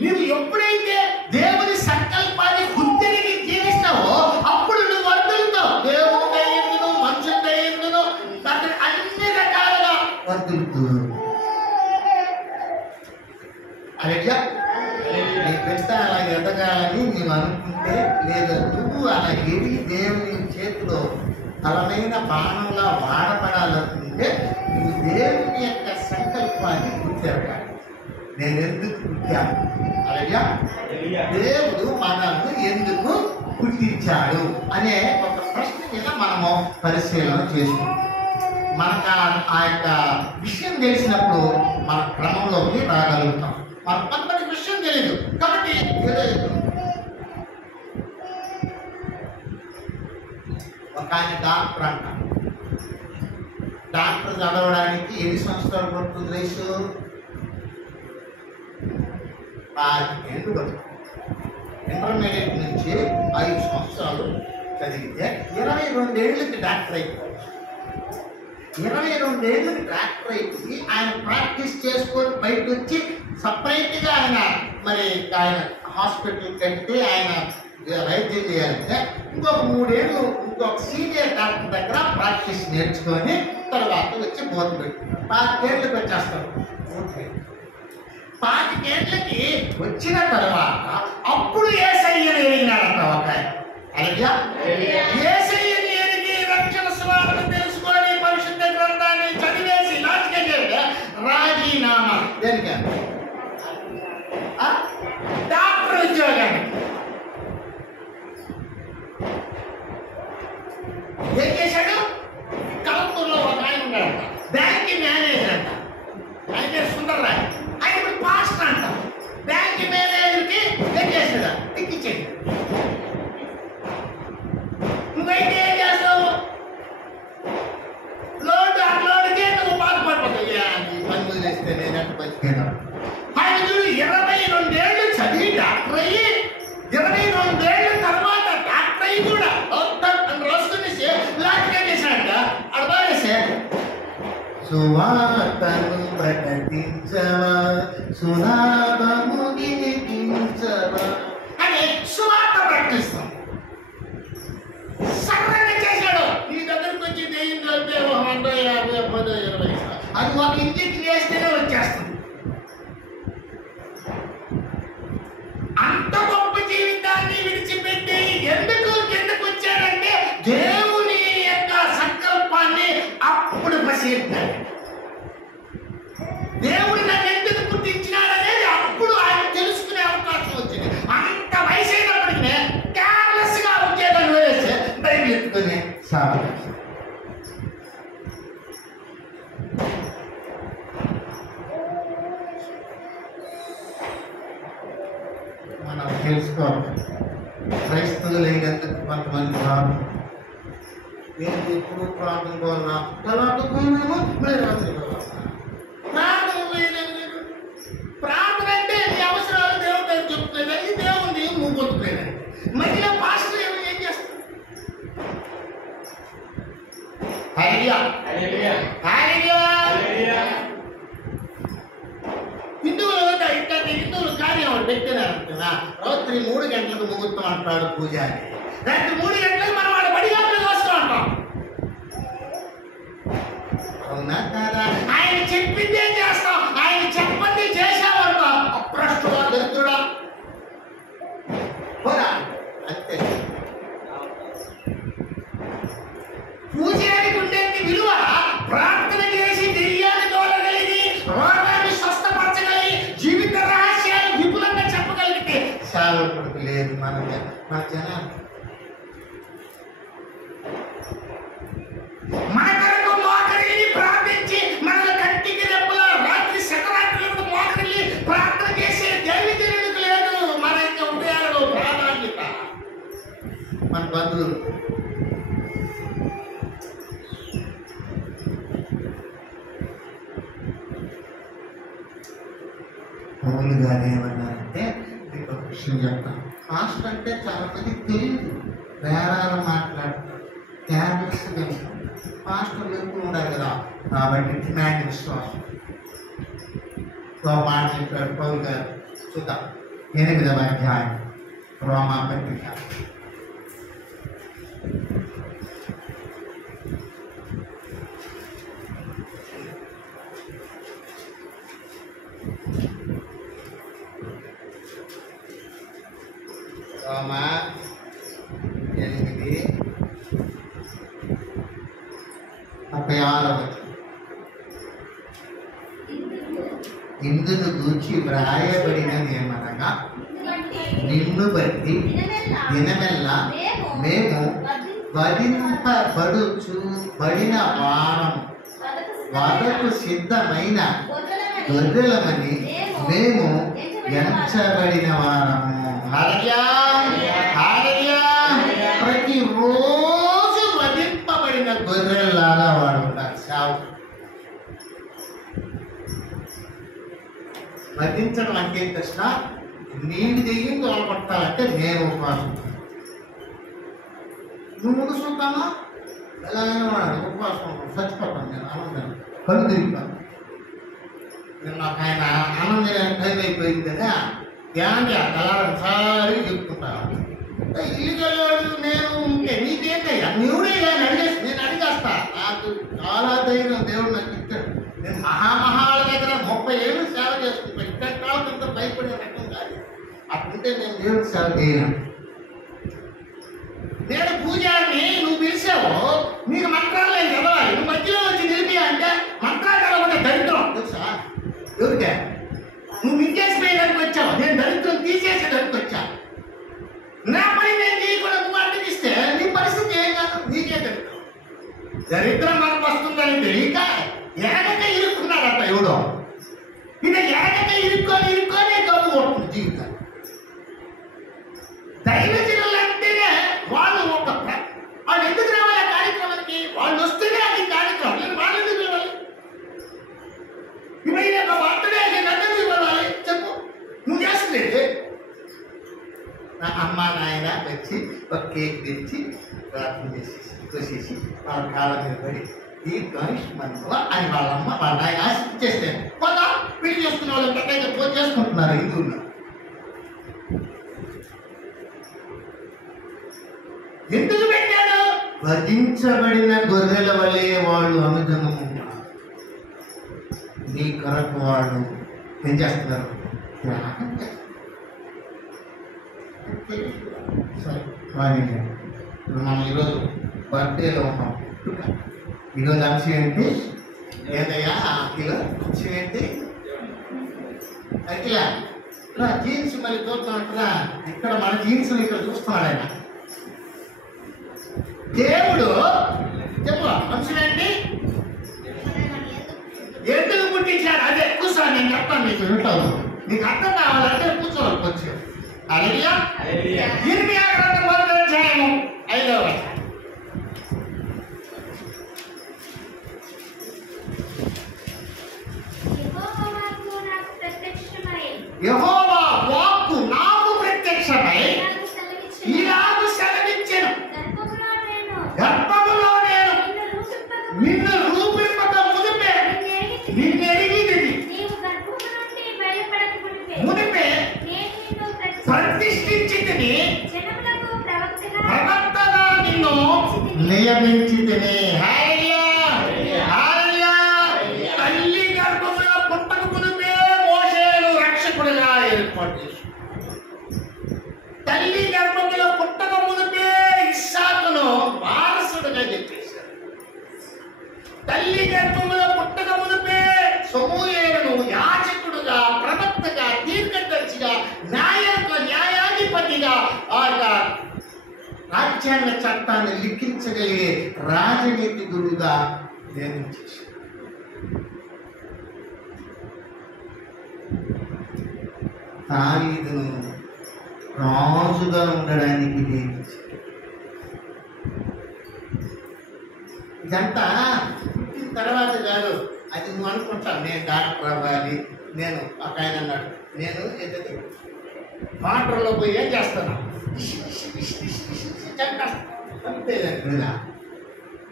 నీవు ఎప్పుడైతే దేవుని సంకల్పాన్ని గుర్తిరిగి జీవిస్తావో అప్పుడు నువ్వు వర్ధిల్లుతావు. దేవుని దయయందును, మనుషుల దయయందును, అన్ని రకాలుగా వర్ధిల్లుతూ. హల్లెలూయా. నీ బిడ్డ అలా ఎదగాలని అని మేము అనుకుంటే, లేదా నువ్వు అలా ఎదిగి దేవుని చేతిలో బలమైన బాణంలా వాడబడాలనుకుంటే నువ్వు దేవుని యొక్క సంకల్పాన్ని గుర్తిరగాలి. నేను ఎందుకు పుట్టాను, అలాగే దేవుడు మనల్ని ఎందుకు పుట్టించాడు అనే ఒక ప్రశ్న మీద మనము పరిశీలన చేసుకుంటాం. మనకు ఆ యొక్క విషయం తెలిసినప్పుడు మన క్రమంలోకి రాగలుగుతాం. మన కొంతమంది విషయం తెలియదు కాబట్టి ఒక ఆయన డాక్టర్ అంట. డాక్టర్ చదవడానికి ఎన్ని సంవత్సరాలు పడుతుంది? వయసు 5 ఏళ్ళు పడుతుంది. ఇంటర్మీడియట్ నుంచి 5 సంవత్సరాలు చదివితే 22 ఏళ్ళకి డాక్టర్ అయిపోవచ్చు. 22 ఏళ్ళకి డాక్టర్ అయిపోయి ఆయన ప్రాక్టీస్ చేసుకొని బయటకు వచ్చి సపరేట్గా ఆయన హాస్పిటల్ కట్టి ఆయన వైద్యం చేయాలంటే ఇంకొక 3 ఏళ్ళు ఇంకొక సీనియర్ డాక్టర్ దగ్గర ప్రాక్టీస్ నేర్చుకొని తర్వాత వచ్చి బోర్డు పెట్టి 5 ఏళ్ళకి వచ్చేస్తారు. 5 ఏళ్ళకి వచ్చిన తర్వాత అప్పుడు యేసయ్యను ఎరిగినాడంట ఒక ఆయన. అలాగే యేసయ్యని ఎరిగి రక్షణ సువార్త తెలుసుకొని పరిశుద్ధ గ్రంథాన్ని చదివేసి లాస్ట్కి రాజీనామా దేనికి? డాక్టర్ ఉద్యోగాన్ని. ఏం చేశాడు? కలంపూర్లో ఒక ఆయన ఉన్నాడంట, బ్యాంక్ మేనేజర్ అంట. ఆయన పేరు సుందర్రాయ్. ఆయన ఇప్పుడు పాస్టర్ అంట. బ్యాంక్ మేనేజర్కి ఏం చేశాడు? ఎక్కించాడు. నువ్వైతే ఏం చేస్తావు? లోటు అన్లోడ్కే నువ్వు బాధపడిపోతావు. పనులు చేస్తే నేనంటే బతికేనా? ఆయన 22 ఏళ్ళు చదివి డాక్టర్ అయ్యి 22 ఏళ్ళ తర్వాత డాక్టర్ అయ్యి కూడా రాసుకుని లాంటి చేశాడంట. అర్థమేసే సువార్తను ప్రకటించవా, సునామము వినిపించవా అని సువార్త ప్రకటిస్తాం. సరళంగా చేశాడు. నీ దగ్గరకు వచ్చి దెయ్యం కలిపే 100, 50, 10, 20 అది ఒక ఇంటికి వేస్తేనే వచ్చేస్తుంది. అంత గొప్ప జీవితాన్ని విడిచిపెట్టి ఎందుకు కిందకు వచ్చాడంటే దేవుని యొక్క సంకల్పాన్ని అప్పుడు పసిగట్టాడు. దేవుడు నన్ను ఎందుకు పుట్టించినాడనేది అప్పుడు ఆయన తెలుసుకునే అవకాశం వచ్చింది. అంత వయసు అయినప్పటికీ కేర్లెస్ గా ఉద్యోగం వేసి బయలు ఎత్తుకుని సాగు. మనం తెలుసుకోవాలి. క్రైస్తవులు అయినందుకు కొంతమంది రాదు. నేను ఎప్పుడు ప్రార్థన పోవాలా, తర్వాత పోయినామో ప్రార్థన అంటే నీ అవసరాలు దేవుడు చెప్తున్నాయి. దేవుడిని నువ్వు పొందుతున్నాయి. మధ్యలో పాస్టర్ ఏం చేస్తాడు? హిందువులు కార్యం పెట్టినారు కదా. రాత్రి 3 గంటలకు ముహూర్తం అంటాడు పూజారి. రాత్రి 3 గంటలకు మనం వాడు బడిగాపులు వస్తూ అంటాం. అవునా కాదా? ఆయన చెప్పిందే చేస్తాం, ఆయన చెప్పండి చేసామంటాం. అప్రస్తుడా దరిద్రుడా పోరా అంతే. పూజారికి ఉండేది విలువ ప్రార్థన చేసి దెయ్యాన్ని తోలగలిగి రోగాన్ని స్వస్థపరచగలిగి జీవిత రహస్యాలు విపులంగా చెప్పగలిగితే సేవకుడికి లేదు. మన జనాలు మన కొరకు మోకరిల్లి ప్రార్థించి మనల్ని కంటికి రెప్పల రాత్రి శతరాత్రులకు మోకరిల్లి ప్రార్థన చేసే దైవజనుడికి లేదు. మన యొక్క హృదయాలలో ప్రాధాన్యత మన బంధువులు. పౌలు గారు ఏమన్నారంటే మీకు ఒక విషయం చెప్తాను. పాస్టర్ అంటే చాలా మందికి తెలియదు. వేరాలు మాట్లాడతారు, క్యారెక్టర్స్గా పాస్టర్లు ఎక్కువ ఉండాలి కదా. కాబట్టి డిమాండ్ విశ్వాసం మాట చెప్పాడు పౌలు గారు. చూద్దాం 8వ అధ్యాయం రోమా పత్రిక. రోమా 8:36 ఇందును గూర్చి వ్రాయబడినదేమనగా నిన్ను బట్టి దినమెల్లా మేము వధింపబడిన వారం వదకు సిద్ధమైన గొర్రెలమని మేము ఎంచబడిన వారము. ప్రతిరోజు వధింపబడిన గొర్రెల్లాగా వాడు ఉంటారు. సావు వధించడం అంటే కృష్ణ నీళ్ళు దిగి తోలపట్టాలంటే నేను ఉపవాసం. నువ్వు ముడుచుంటామా ఎలాగైనా వాడు ఉపవాసం చచ్చిపోతాను. నేను ఆనందం కళ్ళు తిరిగిపోతాను. నేను నాకు ఆయన ఆనందం టైం అయిపోయింది కదా ధ్యానం అలారం సారి చెప్పుకుంటాను. ఇల్లు వెళ్ళాడు నేను ఉంటే నీకేంటయ్యా నువ్వుడే కానీ అడిగేసి నేను అడిగేస్తా. నాకు చాలా ధైర్యం దేవుడు నాకు ఇచ్చాడు. నేను మహామహాల దగ్గర 30 ఏళ్ళు సేవ చేసుకుంటాను. ఇక్కడ కాలంతో భయపడే రకం కాదు. అప్పుడే నేను దేవుడు సేవ చేయను. నేను పూజారిని నువ్వు పిలిచావు నీకు మంత్రాలు నేను చదవాలి. నువ్వు మధ్యలో వచ్చి నిలిపి అంటే మంత్రాలు చదవకుండా దరిద్రం తెలుసా ఎవరికే నువ్వు మింగేసిపోయేదానికి వచ్చావు. నేను దరిద్రం తీసేసేదానికి వచ్చా. నా పని నేను చేయకుండా నువ్వు అడ్డగిస్తే నీ పరిస్థితి ఏం కాదు. నీకే దరిద్రం. దరిద్రం మనకు వస్తుందని తెలియక ఎరగక ఇరుక్కున్నాడట ఎవడో. ఇది ఎరగక ఇరుక్కొని కబు కొడుతుంది జీవితాన్ని. దైవజనులు అంటేనే వాళ్ళు వాళ్ళు ఎందుకు రావాలి ఆ కార్యక్రమానికి? వాళ్ళు వస్తేనే అది కార్యక్రమం. నేను వాళ్ళు ఎందుకు ఇవ్వాలి? ఇవన్నీ ఒక బర్త్డే నన్ను ఇవ్వాలి చెప్పు. నువ్వు చేస్తలేదు. నా అమ్మ నాయన వచ్చి ఒక కేక్ తెచ్చి ప్రార్థన చేసేసి వచ్చేసి వాళ్ళ కాళ్ళ మీద పడి ఈ గణేష్ మనసులో అని వాళ్ళమ్మ వాళ్ళ నాయన ఆశించేస్తే పోదా పెళ్లి చేసుకున్న వాళ్ళు ఎక్కడైతే పోయి చేసుకుంటున్నారు హిందువుల్లో. ఎందుకు పెట్టాడు? వధించబడిన గొర్రెల వలె వాళ్ళు అనుజనము నీ కొరకు వాళ్ళు ఏం చేస్తున్నారు? మనం ఈరోజు బర్త్డేలో ఉన్నాం. ఈరోజు అంశం ఏంటి? ఏదయ్యా అఖిల అంశం ఏంటి? అఖిల జీన్స్ మరి చూస్తున్నట్టుగా ఇక్కడ మన జీన్స్ ఇక్కడ చూస్తున్నాడు ఆయన. దేవుడు చెప్పు అంశం ఏంటి? ఎందుకు పుట్టించాడు? అదే కూర్చో నేను చెప్తాను మీకు వింటావు. నీకు అర్థం కావాలంటే కూర్చోవాలి కొంచెం. హల్లెలూయా. ఇర్మియా గ్రంథం 1:5 యెహోవా వాక్కు నాకు ప్రత్యక్షమై ఇలాగు సెలవిచ్చెను. గర్భములో నేను నిన్ను రూపింపక మునిపే నిన్నెరిగినది. మునిపే ప్రతిష్ఠించితిని, ప్రవక్తగా నిన్ను నియమించితిని. తల్లి గర్భములో పుట్టక మునిపే మోషేను రక్షకుడిగా ఏర్పాటు చేశాడు. తల్లి గర్భములో పుట్టక మునిపే ఇస్సాకును వారసుడుగా చెప్పేశాడు. తల్లి గర్భములో పుట్టక మునిపే సమూయేలును యాజకుడుగా, ప్రవక్తగా, దీర్ఘదర్శిగా, న్యాయాధిపతిగా ఆ రాజ్యాంగ చట్టాన్ని లిఖించగలిగే రాజనీతి గురువుగా నియమించేశాడు. దావీదును రాజుగా ఉండడానికి నియమించాడు. ఇదంతా పుట్టిన తర్వాత కాదు. అది నువ్వు అనుకుంటావు నేను డాక్టర్ అవ్వాలి. నేను ఒక ఆయన అన్నాడు నేను ఏదైతే వాటర్లో పోయి ఏం చేస్తాను చంపేదా.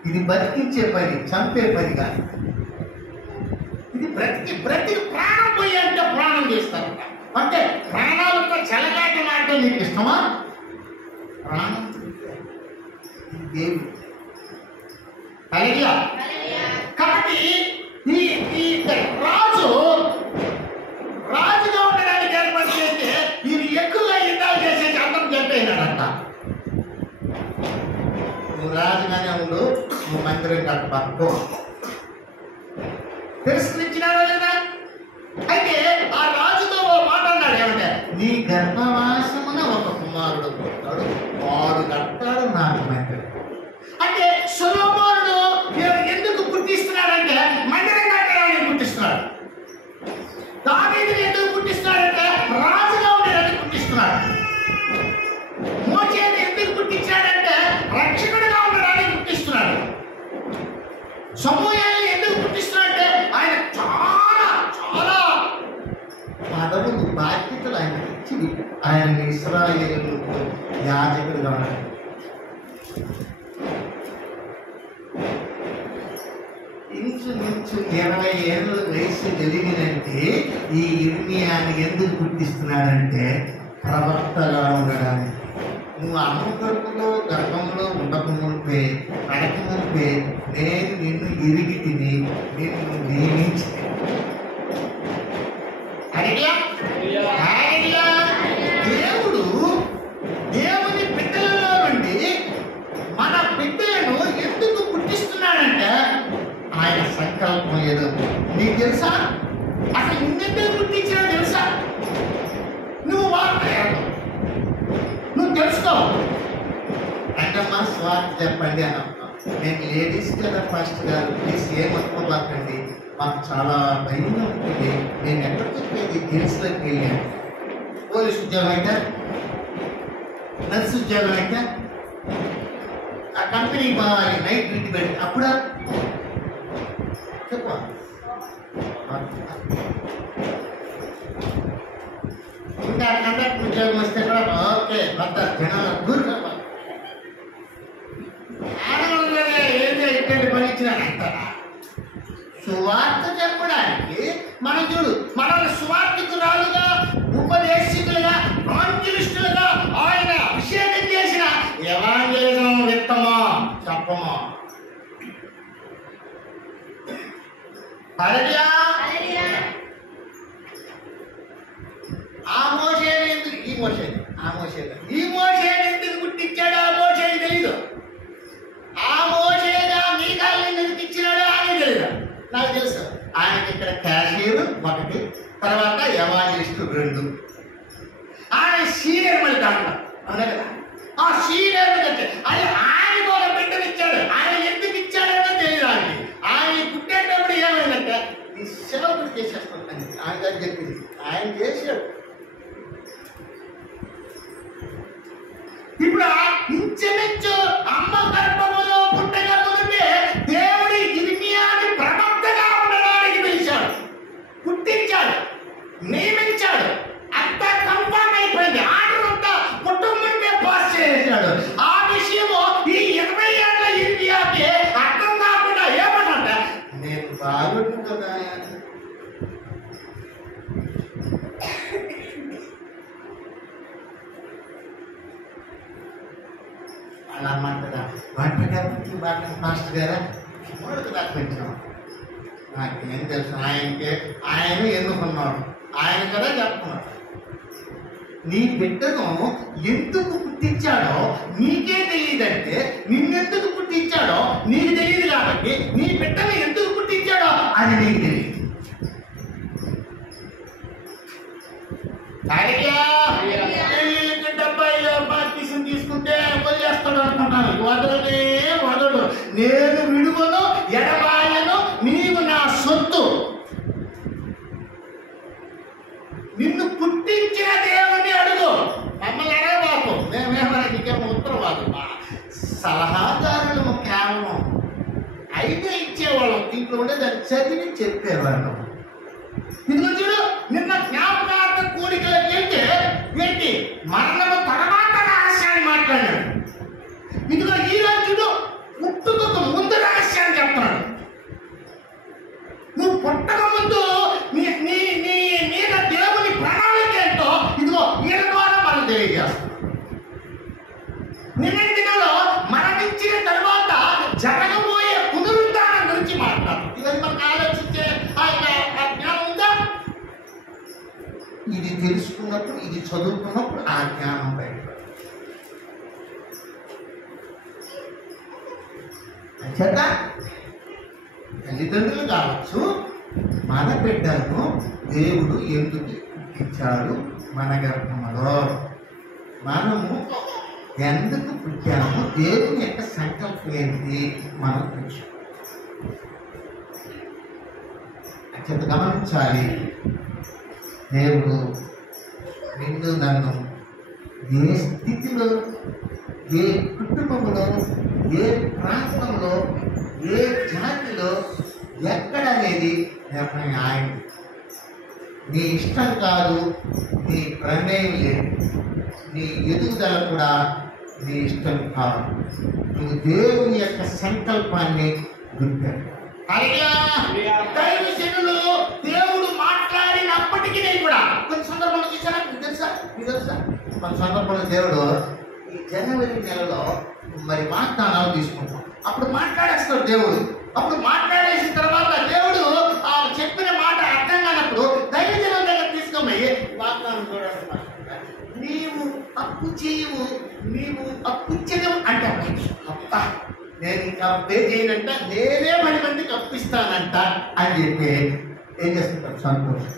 ఇది బతికించే పని, చంపే పని కాదు. ఇది బ్రతికి ప్రాణం పోయి అంటే ప్రాణం చేస్తారు. అంటే ప్రాణాలతో చెలగాట మాటలు నీకు ఇష్టమా? ప్రాణం దేవుడు. హల్లెలూయా. కాబట్టి ఈ రాజుగా ఉండడానికి ఏర్పడితే ఇది ఎక్కువగా యుద్ధాలు చేసేసి అందరం చెప్పేనా ఇచ్చాడంట. నువ్వు రాజుగానే ఉండు, నువ్వు మందిరం కట్టబో తిరస్కరించినారా లేదా? అయితే ఆ రాజుతో ఓ మాట అన్నాడు, ఏమంటే నీ గర్భవాసమున ఒక కుమారుడు పుట్టాడు, వాడు కట్టాడు నాకు మందిరం. అంటే సొలొమోనుడు ఎందుకు పుట్టిస్తున్నాడంటే మందిరం కట్టడానికి పుట్టిస్తున్నాడు. దావీదుని ఎందుకు పుట్టిస్తున్నాడంటే రాజుగా ఉండేదానికి పుట్టిస్తున్నాడు. మోషేని ఎందుకు పుట్టించాడంటే రక్షకుడిగా ఉండడానికి పుట్టిస్తున్నాడు. సమూయేలుని ఎందుకు పుట్టిస్తున్నాడంటే ఆయన చాలా చాలా పదవులు బాధ్యతలు ఆయన ఇచ్చి ఆయన ఇశ్రాయేలుకు యాజకుడిగా ఉన్నాడు. ఇంచుమించు 20 ఏళ్ళ వయసు కలిగినంటే ఈ ఇర్మియాని ఎందుకు పుట్టిస్తున్నాడంటే ప్రవక్తగా ఉండడానికి. నువ్వు అమ్మ కడుపులో గర్భంలో ఉండకముందే పడకముందే నేను నిన్ను ఎరిగి తిని నిన్ను నియమించి దేవుడు దేవుని బిడ్డలలో నుండి మన బిడ్డలను ఎందుకు పుట్టిస్తున్నాడంటే ఆయన సంకల్పం ఏదో. నీకు తెలుసా అసలు నిన్నెందుకు పుట్టించినా తెలుసా? నువ్వు నువ్వు తెలుసుకో అంటే మా స్వార్థ చెప్పండి అని అన్నాం. నేను లేడీస్ కదా ఫస్ట్ గారు ప్లీజ్ ఏమనుకోబాకండి, మాకు చాలా భయంగా ఉంటుంది. నేను ఎక్కడికి వెళ్ళి హిల్స్లోకి వెళ్ళాను. పోలీస్ ఉద్యోగం అయితే, నర్సు ఉద్యోగం అయితే, ఆ కంపెనీ పోవాలి, నైట్ డ్యూటీ పెట్టి అప్పుడా చెప్పు. ఇంకా కండక్టర్ ఉద్యోగం వస్తే కూడా ఓకే కొత్త జనాలు దూరం ఏదో ఇటువంటి పని ఇచ్చినారంటారా? సువార్త చెప్పడానికి మనం చూడు, మనల్ని సువార్తికురాలుగా ఉపదేశికులుగా ఆంజలిస్టులుగా ఆయన అభిషేకం చేసిన ఎవాంజలిజం విత్తమో చెప్పమో. ఆ మోషేని ఎందుకు ఈ మోషేని ఎందుకు పుట్టించాడు? ఆ మోషేని తెలీదు. ఆ మోషేగా మీకాలు ఎందుకు ఇచ్చినాడు ఆయన తెలీదు. నాకు తెలుసు. ఆయనకి ఇక్కడ క్యాషియర్ ఒకటి, తర్వాత ఎవాంజలిస్టు 2. ఆయన సీనియర్ మళ్ళీ దాంట్లో అవునా కదా? ఆ సీనియర్ అది ఆయనకు ఒక బిడ్డను ఇచ్చాడు. ఆయన ఎందుకు ఇచ్చాడో తెలియదు. ఆయన పుట్టేటప్పుడు ఏమైందంటే ఈ సేవకుడు చేసేస్తాను ఆయన గారు చెప్పింది. ఆయన చేశాడు. ఇప్పుడు ఇంచుమించు అమ్మ గర్భములో పుట్టక ముందే దేవుడి ఇర్మియాని ప్రవక్తగా ఉండడానికి పిలిచాడు, పుట్టించాడు, నియమించాడు. అంతా కన్ఫర్మ్ అయిపోయింది. ఆర్డర్ అంతా కుటుంబంలో పాస్ చేశాడు. ఆ విషయము ఈ 20 ఏళ్ల ఇర్మియాకి అర్థం కాకుండా ఏమన్నంట, నేను బాగుంటుందా అలా అమ్మంటారా? వంటకానికి బాగా మాస్టర్ గారా మూడుకు దాకా పెంచినాం. నాకేం తెలుసు. ఆయన ఎన్నుకున్నాడు, ఆయన కదా చెప్తున్నాడు. నీ బిడ్డను ఎందుకు పుట్టించాడో నీకే తెలియదంటే నిన్నెందుకు పుట్టించాడో నీకు తెలియదు. కాబట్టి నీ బిడ్డను ఎందుకు పుట్టించాడో అది నీకు తెలియదు. తీసుకుంటే వదిలేస్తాడు అనుకుంటాను. వదడు. నేను విడువను, ఎడబాయను, నీవు నా సొత్తు. నిన్ను పుట్టించిన దేవుణ్ణి అడుగు, మమ్మల్ని అడగబాకు. మేమేమన్నా నీకేమో ఉత్తరవాదు సలహాదారులు కేవలం అయితే ఇచ్చేవాళ్ళం. దీంట్లో ఉండే దాన్ని చదివి చెప్పేవాళ్ళం. ఇదిగో చూడు, నిన్న జ్ఞాపకార్థ కూడికలకు వెళ్తే ఏంటి మరణము తర్వాత రహస్యాన్ని మాట్లాడాడు. ఇదిగో ఈ రోజు చూడు, పుట్టుకకు ముందు రహస్యాన్ని చెప్తున్నాడు. నువ్వు పుట్టక ముందు నీ నీ నీ మీద దేవుని ప్రణాళిక ఏంటో ఇదిగో వీళ్ళ ద్వారా మనం తెలియజేస్తాం. నిన్నటి దినాల్లో మరణించిన తర్వాత జరగబోయే పునరుద్ధానం గురించి మాట్లాడతాం. ఇవన్నీ మనకు ఆలోచించే జ్ఞానం ఉందా? ఇది తెలుసుకున్నప్పుడు, ఇది చదువుకున్నప్పుడు ఆ జ్ఞానం బయట చేత తల్లిదండ్రులు కావచ్చు, మన బిడ్డలను దేవుడు ఎందుకు పుట్టించాడు మన గర్భంలో, మనము ఎందుకు పుట్టాము, దేవుని యొక్క సంకల్పం ఏంటి మనం తెలుసు. అత్యంత గమనించాలి. దేవుడు నిన్ను నన్ను ఏ స్థితిలో, ఏ కుటుంబంలో, ఏ ప్రాంతంలో, ఏ జాతిలో, ఎక్కడ అనేది నిర్ణయం ఆయన. నీ ఇష్టం కాదు, నీ ప్రమేయం లేదు, నీ ఎదుగుదల కూడా నీ ఇష్టం కాదు. నువ్వు దేవుని యొక్క సంకల్పాన్ని గుర్తెరగాలి. దైవజనులు దేవుడు మాట్లాడినప్పటికీ నేను కూడా కొన్ని సందర్భంలో చూసారా, మీకు తెలుసా కొన్ని సందర్భంలో దేవుడు ఈ జనవరి నెలలో మరి వాగ్దానాలు తీసుకుంటాం. అప్పుడు మాట్లాడేస్తాడు దేవుడు. అప్పుడు మాట్లాడేసిన తర్వాత దేవుడు ఆ చెప్పిన మాట అర్థం కానప్పుడు దైవజనుల దగ్గర తీసుకుపోయి వాగ్దానం చూడండి, నీవు తప్పు చేయవు, నీవు తప్పు చేయవు అంటే అప్ప నేను ఇంకా పే చేయనంట, నేనే 10 మందికి అప్పిస్తానంట అని చెప్పి ఏం చేస్తుంటారు, సంతోషం.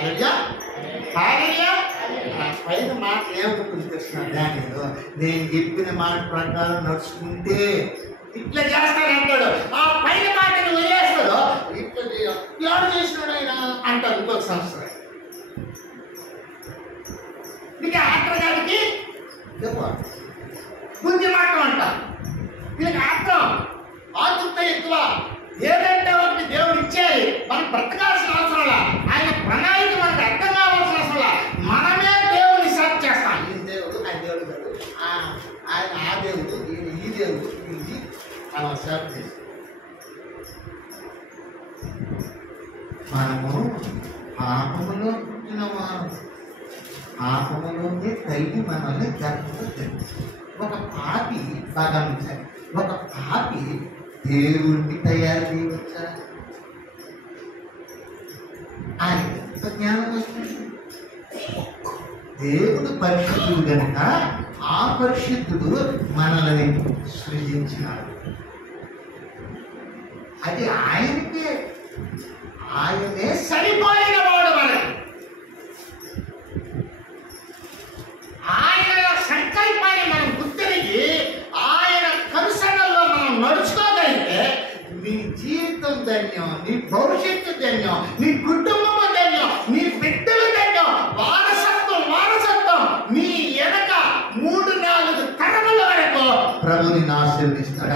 అయ్యా పైన మాట ఏమనుకుంటున్నాను దానిలో, నేను చెప్పిన మాట ప్రకారం నడుచుకుంటే ఇట్లా చేస్తానంటాడు. ఆ పైన మాటను వదిలేస్తాడు, ఇట్లా ఎవరు చేసినాడు ఆయన అంటారు ఇంకొక సంవత్సరం. నీకు ఆత్ర గారికి బుద్ధి మాట అంట, వీళ్ళకి ఆతృత ఎక్కువ. ఏదంటే ఒకటి దేవుడు ఇచ్చేది, మనం బ్రతకాల్సిన అవసరం, ఆయన ప్రణాళిక మనకు అర్థం కావాల్సిన అవసరం. మనమే దేవుడిని సెర్చ్ చేస్తాం. ఈ దేవుడు ఆయన దేవుడు కాదు, ఆయన ఆ దేవుడు, ఈయన ఈ దేవుడు, ఇది మనం సెర్చ్ చేస్తాం. మనము పాపములో పుట్టిన వారు, పాపములోనే తల్లి మనల్ని గర్భవతి. ఒక పాపి గమనించాలి, ఒక పాపి దేవుడిని తయారు చేయవచ్చా? ఆయన ఎంత జ్ఞానం వస్తుంది. దేవుడు పరిశుద్ధుడు కనుక ఆ పరిశుద్ధుడు మనల్ని సృజించినాడు. అది ఆయనకే, ఆయనే సరిపోయిన వాడు. మనకి ఆయన సంకల్పాన్ని మనం గుర్తిరిగి ఆయన కనుసరణలో మనం నడుచుకోగలిగితే నీ జీవితం ధన్యం, నీ భవిష్యత్తు ధన్యం, నీ కుటుంబము ధన్యం, నీ బిడ్డలు ధన్యం. వారసత్వం నీ వెనక 3-4 తరముల వరకు ప్రభుని ఆశీర్వదిస్తాడు.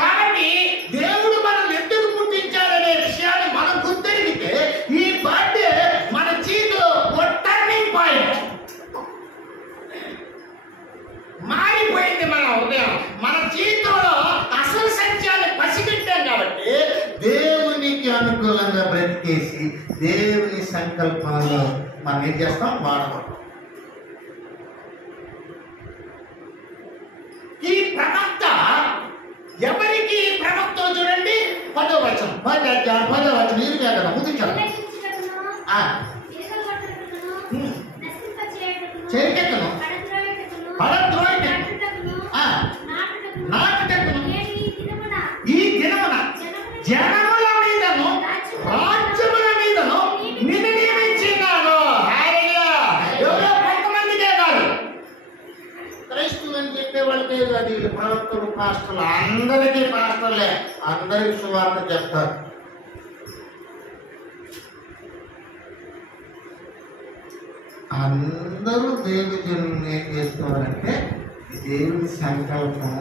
కాబట్టి దేవుడు మనం ఎందుకు పుట్టించాడనే విషయాన్ని మనం గుర్తిరిగితే ఈ బర్త్డే మన జీవితంలో టర్నింగ్ పాయింట్ మారిపోయింది. మన ఉదయం మన జీవితంలో అసలు సత్యాన్ని పసిగట్టాం కాబట్టి దేవునికి అనుకూలంగా బ్రతికేసి దేవుని సంకల్పంలో మనం ఏం చేస్తాం, వాడబడతాం. ఈ ప్రవక్త ఎవరికి ప్రవక్త చూడండి, 10వ వచనం, 10వ వచనం ఇది కదా ముందుకు చేరికెక్కను నాటుటకును ఈ దినమున జనముల మీదను రాజ్యముల మీదను నిన్ను నియమించినాను. ఎవరో కొంతమందికే కాదు, క్రైస్తువులు అని చెప్పే వాళ్ళకే కాదు, వీళ్ళు ప్రవక్తలు, పాస్టర్లు, అందరికీ పాస్టర్లే, అందరికి సువార్త చెప్తారు. అందరూ దేవుని ఏం చేస్తున్నారంటే దేవుని సంకల్పం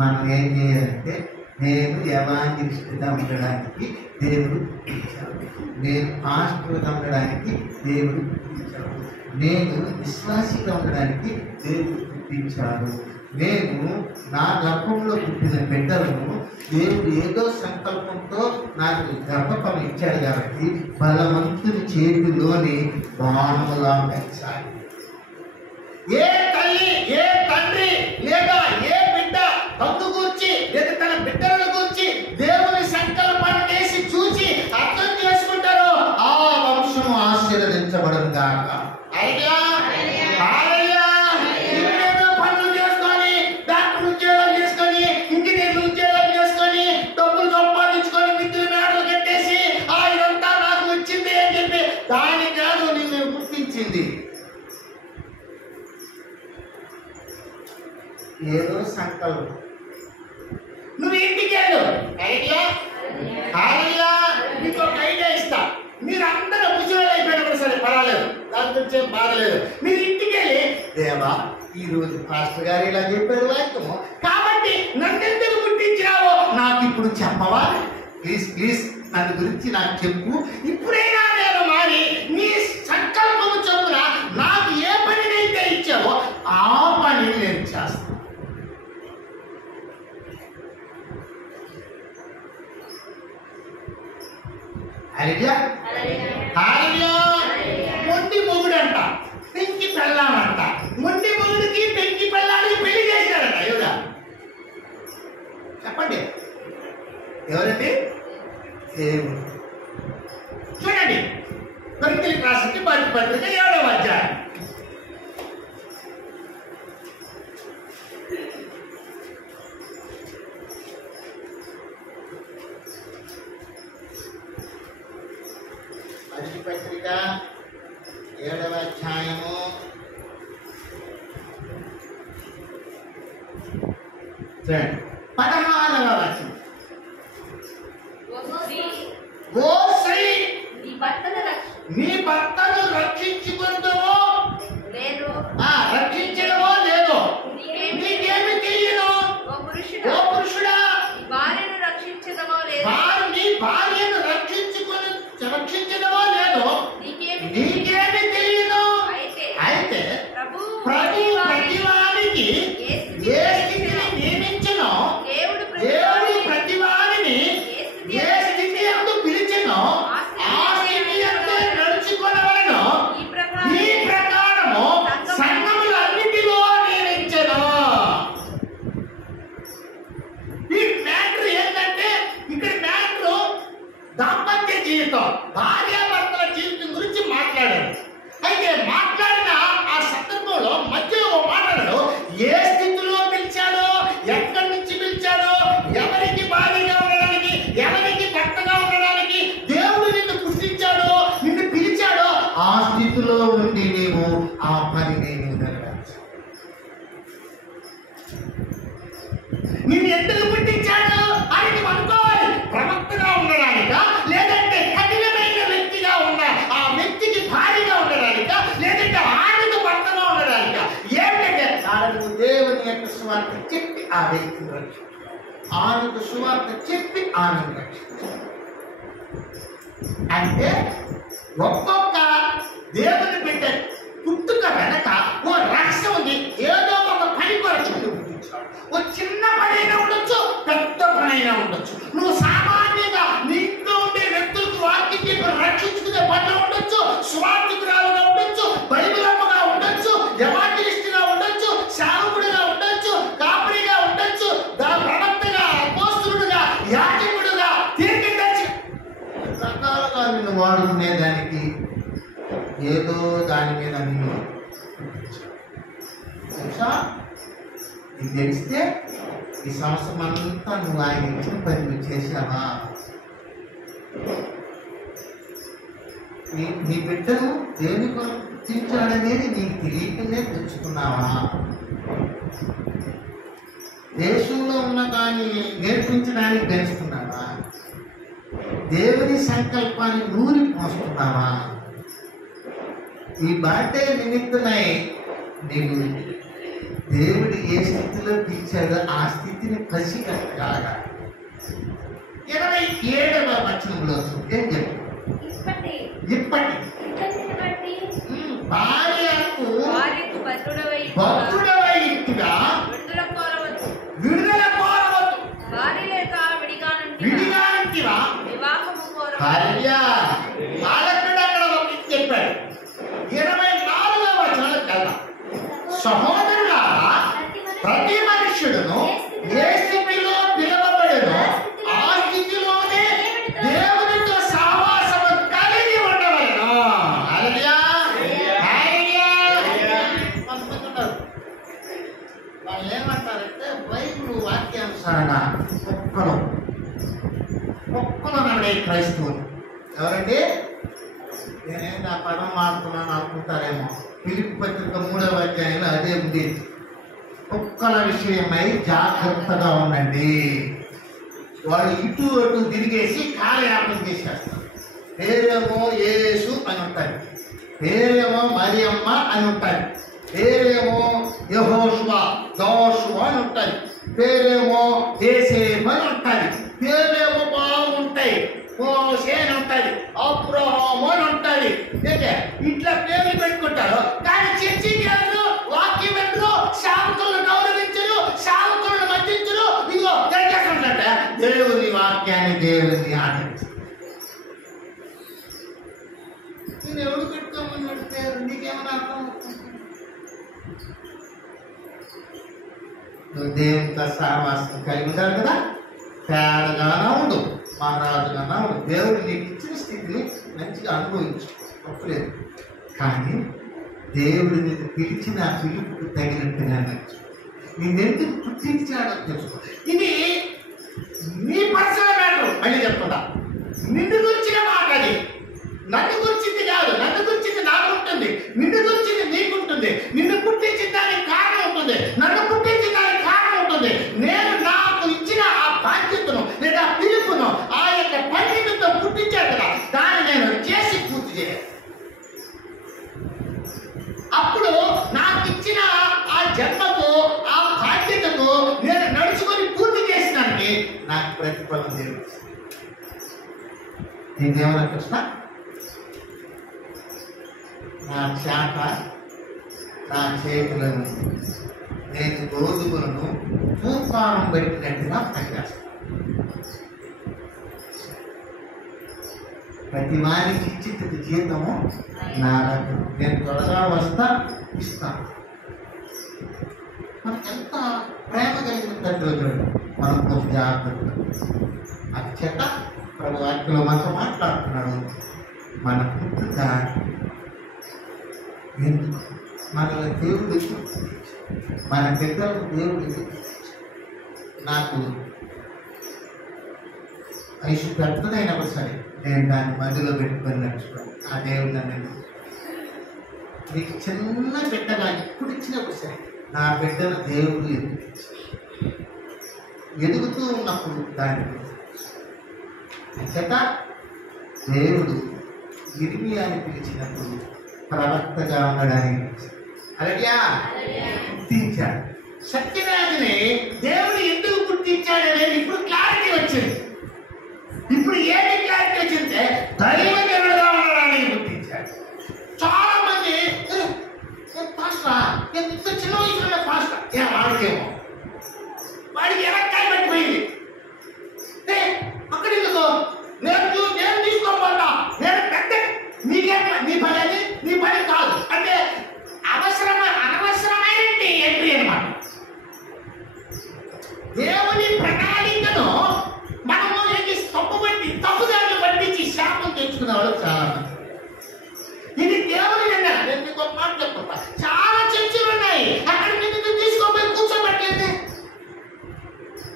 మనం ఏం చేయాలంటే, నేను ఎవాంజలిస్ట్గా ఉండడానికి దేవుడు పిలిచాడు, నేను పాస్టర్గా ఉండడానికి దేవుడు పిలిచాడు, నేను విశ్వాసిగా ఉండడానికి దేవుడు పుట్టించాడు. నేను నా గర్భంలో పుట్టిన బిడ్డలను దేవుడు ఏదో సంకల్పంతో నాకు గర్భఫలం ఇచ్చాడు కాబట్టి బలవంతుని చేతిలోని బాణములా పెంచాలి. ఏ తల్లి, ఏ తండ్రి లేదా ఏ బిడ్డ తందు గురించి లేదా తన బిడ్డల గురించి దేవుని సంకల్పాన్ని వేసి చూసి అర్థం చేసుకుంటారో ఆ వంశము ఆశీర్వదించబడను గాక. దాని కాదు నిన్ను గుర్తించింది. ఏదో సంకల్పం. నువ్వు ఇంటికి వెళ్ళు. ఐడియా మీకు ఒక ఐడియా ఇస్తా. మీరు అందరూ ముసలి అయిపోయినప్పుడు సరే పర్వాలేదు, దాని గురించి ఏం బాధలేదు. మీరు ఇంటికి వెళ్ళి దేవా ఈ రోజు పాస్టర్ గారు ఇలా చెప్పారు వాక్యము కాబట్టి నన్నెందుకు గుర్తించినావో నాకు ఇప్పుడు చెప్పవా, ప్లీజ్ ప్లీజ్ నన్ను గురించి నాకు చెప్పు. ఇప్పుడైనా నేను మారి నీ సంకల్పము చొప్పున నాకు ఏ పనినైతే ఇచ్చావో ఆ పని నేను చేస్తాను. మొండి మొగుడంట, పెంకి పెళ్ళామంట. మొండి మొగుడికి పెంకి పెళ్ళానికి పెళ్లి చేశాడంట. ఎవరా చెప్పండి, ఎవరండి? దేవుడు. చూడండి, కొరింథీయులకు రాసిన మొదటి పత్రిక 7వ అధ్యాయం. మొదటి పత్రిక 7వ అధ్యాయము 16వ వచనం. ఓ స్త్రీ, నీ భర్తను రక్షించుకుంటావో రక్షించడమో లేదో నీకేమి తెలియదు. ఓ పురుషుడా, వారు నీ భార్యను రక్షించడమో లేదో నీకేమి తెలియదు. అయితే ప్రభు ప్రతివానికి ఏ స్థితిని నియమించనో, దేవుడు ప్రతివారిని ఏ స్థితి అందు పిలిచెనో ఆ స్థితి అందు నడుచుకొనవలెను. ఈ ప్రకారము సంఘములన్నిటిలో నియమించెను. ఈ మ్యాటర్ ఏంటంటే ఇక్కడ మ్యాటర్ దాంపత్య జీవితం, భార్యాభర్తల జీవితం గురించి మాట్లాడారు. అయితే మాట్లాడిన ఆ సందర్భంలో మధ్యలో మాట్లాడాడు. ఏ స్థితిలో పిలిచాడో, ఎక్కడి నుంచి పిలిచాడో, ఎవరికి భార్యగా ఉండడానికి, ఎవరికి భర్తగా ఉండడానికి దేవుడు నిన్ను పుట్టించాడో, నిన్ను పిలిచాడో ఆ స్థితిలో ఉండి నీవు ఆ పని నేను నెరవేర్చాలి. నిన్ను ఎందుకు పుట్టించాడు అని నువ్వు అనుకోవాలి. ప్రవక్తగా ఉండడానిక, లేదంటే కఠినమైన వ్యక్తిగా ఉన్న ఆ వ్యక్తికి భారీగా ఉండడానిక, లేదంటే ఆమెకు భర్తగా ఉండడానిక, ఏమిటంటే ఆమెకు దేవుని యొక్క సువార్త చెప్పి ఆ వ్యక్తిని రక్షించు, ఆమెకు సువార్త చెప్పి ఆమెను రక్షించు. అంటే ఒక్కొక్క దేవుని బిడ్డ పుట్టుక వెనక ఓ రహస్యం ఉంది. ఏదో ఒక పని కొరకు పుట్టించాడు. ఓ చిన్న పనైనా ఉండొచ్చు, పెద్ద పనైనా ఉండొచ్చు. నువ్వు సామాన్యంగా నీ ఇంట్లో ఉండే వ్యక్తులకు వాక్యం చెప్పి రక్షించుకునే పనిలో ఉండొచ్చు, స్వార్థికురాలుగా ఉండొచ్చు, బైబిలమ్మగా ఉండొచ్చు, ఎవాంజలిస్టుగా ఉండొచ్చు, సేవకుడిగా ఉండొచ్చు, కాపరిగా ఉండొచ్చు, ప్రవక్తగా, అపోస్తలుడుగా, యాజకుడుగా, తీర్కదర్శి రకాలుగా నిన్ను వాడుకునేదానికి ఏదో దాని మీద నిన్ను తెలుసా. నీకు తెలిస్తే ఈ సంవత్సరం అంతా నువ్వు ఆయన ఇచ్చిన పని నువ్వు చేసావా? నీ బిడ్డను దేని కొరకు గుర్తించాడనేది నీకు తెలియకనే తెచ్చుకున్నావా? దేశంలో ఉన్న దాన్ని నేర్పించడానికి పెంచుకున్నావా? దేవుని సంకల్పాన్ని నూరి పోస్తున్నావా? ఈ బర్త్డే నిమిత్తమై నీవు దేవుడు ఏ స్థితిలో పిలిచాడో ఆ స్థితిని పసిగట్టగలగా. 27వ వచనంలో ఏం చెప్పు, ఇప్పటి భార్యకు భక్తుడవై ఇట్టుగా విడుదల కోరవద్దు. విడిగానంటివా భార్య ఆలకుడు అక్కడ ఒకటి చెప్పాడు. 24వ వచనాలకు వెళ్దాం. సహోదరులారా, ప్రతి మనుష్యుడును ఏ స్థితిలో పిలువబడెనో ఆ స్థితిలోనే దేవునితో సహవాసము కలిగి ఉండవలెను. హల్లెలూయా, హల్లెలూయా. పంపుతున్నారు. వాళ్ళు ఏమంటారంటే బైబిల్ వాక్యానుసారంగా ఒక్కరు నడే క్రైస్తవులు. ఎవరండి? నేనేం ఏంటి ఆ పదం మారుతున్నాను అనుకుంటారేమో. ఫిలిప్పీ పత్రిక 3వ అధ్యాయంలో అదే ఉంది. కుక్కల విషయమై జాగ్రత్తగా ఉండండి. వాళ్ళు ఇటు అటు తిరిగేసి కాలయాపన చేసేస్తారు. పేరేమో యేసు అని ఉంటారు, పేరేమో మరియమ్మ అని ఉంటారు, పేరేమో యెహోషువ దోషువ అని ఉంటాయి, పేరేమో ఏసేపు అని ఉంటాయి, పేరేమో బాగుంటాయి, మోసే అని ఉంటుంది, అబ్రహాము అని ఉంటుంది. ఇట్లా పేర్లు పెట్టుకుంటారు. కానీ చర్చికి ఎవరు వాక్యం ఎవరు సేవకులను గౌరవించరు, సేవకులను మర్చించరు. ఇదిగో దయచేస్తుంట దేవుని వాక్యాన్ని దేవుని ఆచరించు. నేను ఎవరు పెట్టుకోమన్నాడు పేరు? నీకేమన్నా అర్థం? నువ్వు దేవునితో సహవాసం కలిగి ఉండాలి కదా. పేదగానా ఉండు, మహారాజుగానా ఉండు, దేవుడు నీకు ఇచ్చిన స్థితిని మంచిగా అనుభవించు, తప్పలేదు. కానీ దేవుడు నిన్ను పిలిచిన ఆ పిలుపుకు తగినట్టుగా నచ్చు. నిన్నెందుకు పుట్టించాడో తెలుసుకో. ఇది నీ పర్సనల్ మ్యాటర్. మళ్ళీ చెప్తున్నా, నిన్ను గురించిన మాట అది. నన్ను గురించింది కాదు, నన్ను గురించింది నాకు ఉంటుంది, నిన్ను గురించింది నీకుంటుంది. నిన్ను పుట్టించిన దానికి కారణం ఉంటుంది, నన్ను పుట్టించిన దానికి కారణం ఉంటుంది. నేను నాకు ఇచ్చిన ఆ బాధ్యతను లేదా పిలుపును ఆ యొక్క పనితో పుట్టించాడు కదా, దాన్ని నేను చేసి పూర్తి చేయాలి. అప్పుడు నాకు ఇచ్చిన ఆ జన్మకు ఆ బాధ్యతకు నేను నడుచుకొని పూర్తి చేసినానికి నాకు ప్రతిఫలం దేవుడు. నీకేమన్నా కృష్ణ? నా చేత నా చేతులను నేను గోధుమలను తూకారం పెట్టినట్టుగా పనిచేస్తాను. ప్రతి వారికి ఇచ్చేది జీతము నా దగ్గర. నేను త్వరగా వస్తా, ఇస్తాను. మనకు ఎంత ప్రేమ కలిగిన తండ్రి మనకు జాగ్రత్త. అది చేత ప్రభు వాక్యంలో మనతో మాట్లాడుతున్నాడు. మన పుట్టుక ఎందుకు, మనల్ని దేవుడు మన బిడ్డలకు దేవుడు నాకు ఐసు పెద్దదైనా సరే నేను దాన్ని మధ్యలో పెట్టుకొని నడుచుకోవాలి. ఆ దేవుడు నన్ను నీకు చిన్న బిడ్డగా ఇప్పుడు ఇచ్చినప్పుడు సరే నా బిడ్డను దేవుడు ఎదుగుతూ ఉన్నప్పుడు దాన్ని చేత దేవుడు ఇర్మియాని పిలిచినప్పుడు ప్రవక్తగా ఉండడానికి అలాగే గుర్తించాడు. సత్యరాజుని దేవుడు ఎందుకు గుర్తించాడనేది ఇప్పుడు క్లారిటీ వచ్చింది. ఇప్పుడు ఏమి క్లారిటీ వచ్చిందంటే దైవజనుడుగా ఉండడానికి గుర్తించాడు. చాలా మంది పాస్టర్ ఇంత చిన్న వయసులో పాస్టర్ వాడికేమో వాడికి ఎనక్కాయ పట్టిపోయింది. అక్కడ ఎందుకు నేను తీసుకోకుండా నేను పెద్ద నీకేమో నీ పని అది నీ పని కాదు అంటే అనవసరమైన ఎంట్రీ అన్నమాట. దేవుని ప్రణాళికను మనము తప్పుదారులు పట్టించి శాపం తెచ్చుకునే వాళ్ళు చాలా మంది. ఇది దేవుని నిర్ణయం. నేను మీకు ఒక మాట చెప్తా, చాలా చర్చలు ఉన్నాయి. అక్కడ నిన్ను తీసుకోపోయి కూర్చోబెట్టలేదు,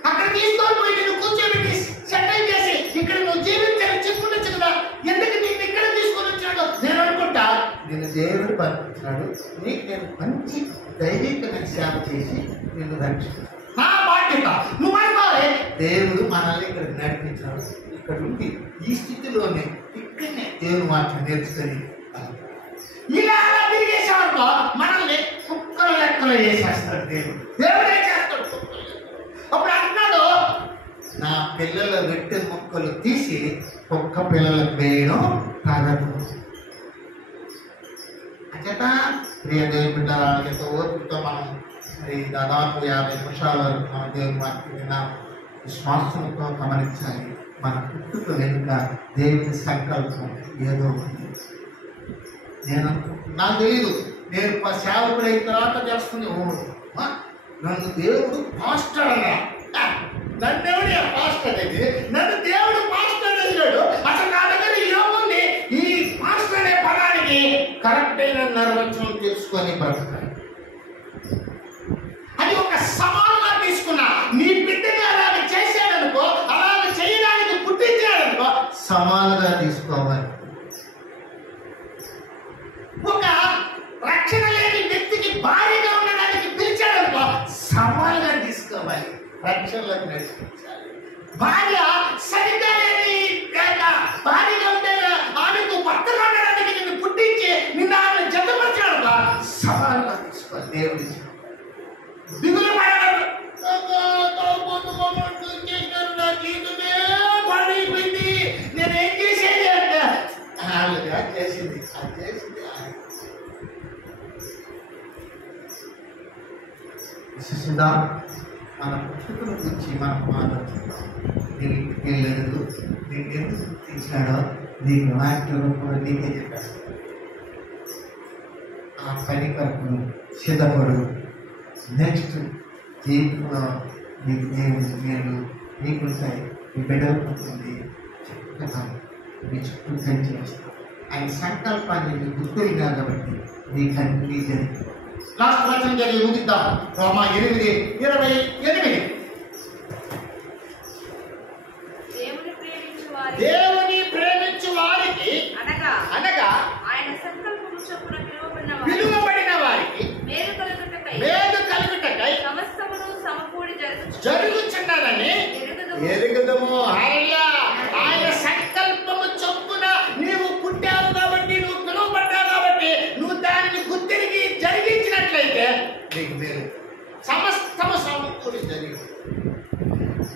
అక్కడ తీసుకోపోయి నిన్ను కూర్చోబెట్టి సెటిల్ చేసి ఇక్కడ నువ్వు జీవించాలని చెప్పుకోవచ్చు కదా. ఎందుకు నేను ఇక్కడ తీసుకొని వచ్చాడు? నేను అనుకుంటా నేను దేవుడు పంపించాడు, నీకు నేను మంచి దైవికమైన సేవ చేసి నిన్ను రక్షిస్తాను. నా బాధ్యత నువ్వు అనుకోవాలి. దేవుడు మనల్ని ఇక్కడ నడిపించాడు. ఇక్కడ ఉండి ఈ స్థితిలోనే ఇక్కడనే దేవుడు మాత్రం నేర్చుకొని ఇలా తిరిగేసేవాళ్ళతో మనల్ని కుక్కల లెక్కలో వేసేస్తాడు దేవుడు. దేవుడు ఏం చేస్తాడు? అప్పుడు అంటున్నాడు, నా పిల్లల వెట్టె మొక్కలు తీసి కుక్క పిల్లలకు వేయడం తగదు. అంచేత ప్రియ దేవుని బిడ్డలతో ఓపికతో మనం మరి దాదాపు 50 నిమిషాల వరకు మన దేవుని వాక్యం విశ్వాసంతో గమనించాలి. మన పుట్టుక వెనుక దేవుని సంకల్పం ఏదో ఉంది. నాకు తెలియదు, నేను సేవకుడు అయిన తర్వాత తెలుసుకుని నన్ను దేవుడు పాస్టర్ అన్నా. నన్ను ఎవడే పాస్టర్ అనేది? నన్ను దేవుడు పాస్టర్ అన్నాడు. అసలు నా దగ్గర ఏముంది? ఈ పాస్టర్ అనే పదానికి కరెక్ట్ అయిన నిర్వచనం తెలుసుకొని బ్రతకాలి. అది ఒక సవాలుగా తీసుకున్నా. నీ బిడ్డని అలాగ చేశాడనుకో, అలాగ చేయడానికి పుట్టించాడనుకో, సవాలుగా తీసుకోవాలి. రక్షణలోకి నడిపించాలి. భార్య సరిగ్గా లేని భార్యగా ఉంటే ఆమెకు భర్తగా ఉండడానికి నిన్ను పుట్టించి నిన్ను ఆమె జతపరచాడు సవాలుగా తీసుకోవాలి. దేవుడి దిగులు పడడం నా జీవితమే పడిపోయింది, నేనేం చేసేది అంటే ఆమెగా చేసింది అది చేసింది. విశేషంగా మన పుట్టుకల గురించి మనం మాట్లాడుతున్నాం. నేను ఇంటికి వెళ్ళలేదు, నేను ఎందుకు తీసాడో నీకు వాక్యం కూడా నీకే చెప్పాను. ఆ పని కొరకు సిద్ధపడు. నెక్స్ట్ జీవితంలో నీకు దేవుడు నేను నీకుంటాయి, నీ బిడ్డలకు ఉంటుంది చక్కగా నీ చుట్టూ కంచి వస్తాను. ఆయన సంకల్పాన్ని నీకు గుర్తుగా కాబట్టి నీకు అన్ని జరిగింది. లాస్ట్ వచనం జరిగి ముగిద్దాం. రోమా 8:28. దేవుని ప్రేమించు వారికి అనగా ఆయన సంకల్పము చొప్పున పిలువబడిన వారికి మేలు కలుగుటకై సమస్తమును సమకూడి జరుగుచున్నదని ఎరుగుదము. హల్లెలూయా. ఆయన సంకల్పము చొప్పున నీవు పుట్టావు కాబట్టి, నువ్వు పిలువబడ్డావు కాబట్టి, నువ్వు దానిని గుర్తిరిగి జరిగించినట్లయితే నీకు మేలు సమస్తము సమకూడి జరిగింది.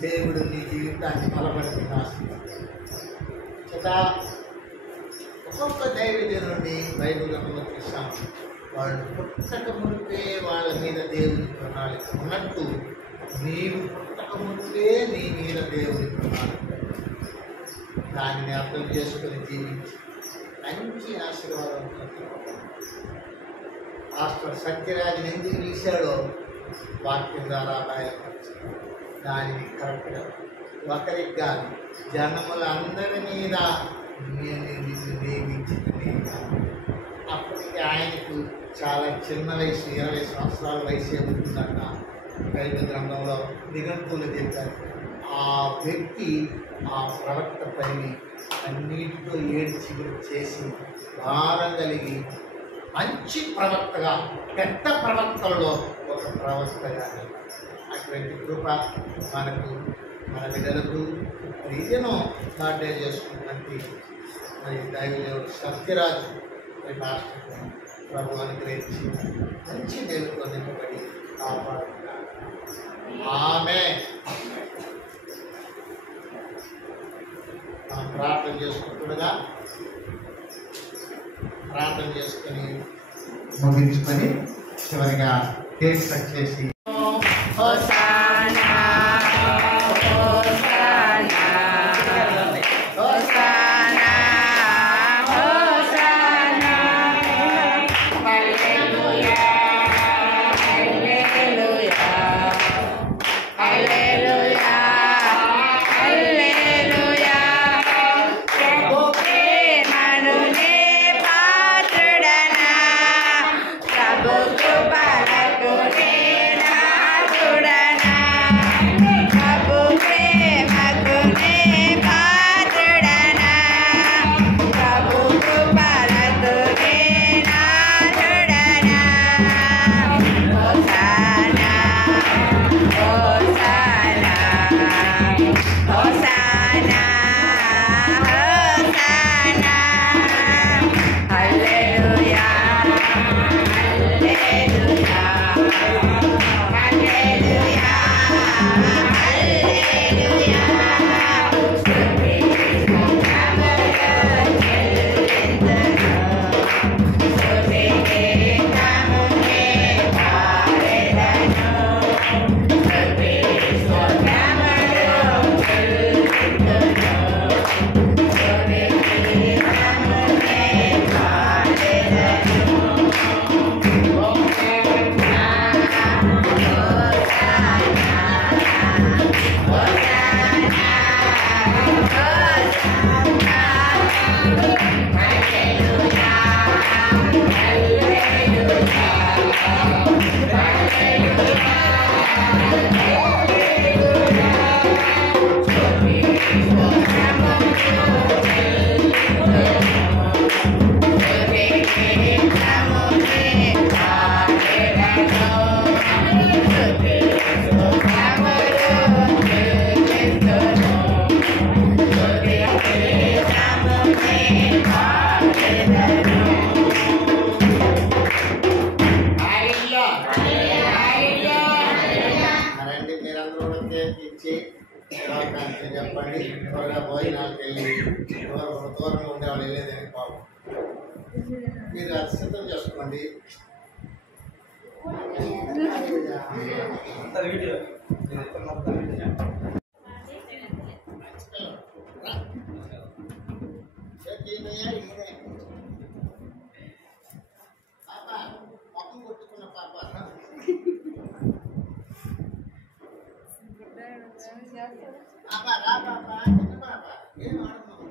దేవుడు నీ జీవితాన్ని బలపడుతున్నారు. ఒక్కొక్క దైవజనుడిని బైబిల్ చూసాం. వాళ్ళు పుట్టక మునిపే వాళ్ళ మీద దేవుని ప్రణాళిక ఉన్నట్టు నీవు పుట్టక మునిపే నీ మీద దేవుని ప్రణాళిక, దానిని అర్థం చేసుకుని జీవించి మంచి ఆశీర్వాదం. పాస్టర్ సత్యరాజుని ఎందుకు పిలిచాడో వాక్యం ద్వారా బయలుపరిచాడు. దానిని కరెక్ట్గా ఒకరికి కాదు, జనముల అందరి మీద నియమించింది. అప్పటికి ఆయనకు చాలా చిన్న వయసు, 20 సంవత్సరాల వయసే ఉంటుందన్న బైబిల్ గ్రంథంలో నిఘంటువులు చెప్పారు. ఆ వ్యక్తి ఆ ప్రవక్త పనిని అన్నిటితో ఏడ్చి చేసి భారం కలిగి మంచి ప్రవక్తగా, పెద్ద ప్రవక్తలలో ఒక ప్రవక్తగా అటువంటి కృప మనకు, మన బిడ్డలకు రీతిను సాధ్యం చేసుకున్నటువంటి మరి దైవదేవుడు సత్యరాజు మాస్టర్ ప్రభు అనుగ్రహించి మంచి దేవుడితో నింపబడి కాపాడుతున్నారు. ఆమేన్. మనం ప్రార్థన చేసుకుంటుండగా ప్రార్థన చేసుకుని ముగించుకొని చివరిగా కేక్ కట్ చేసి హోసానా హోసానా హోసానా హోసానా హల్లెలూయా హల్లెలూయా హల్లెలూయా హల్లెలూయా ప్రభుకే మనునే పాత్రుడనా ప్రభు కృపలకు నే నాథుడనా చెప్పండి త్వరగా భోజనాలకు వెళ్ళి దూరంగా ఉండేవాళ్ళు వెళ్ళేదని పాపం మీరు అది సిద్ధం చేసుకోండి. పాప మొక్కం కొట్టుకున్న పాప పాప రా పాప చిన్న పాప ఏం ఆడుతున్నావు?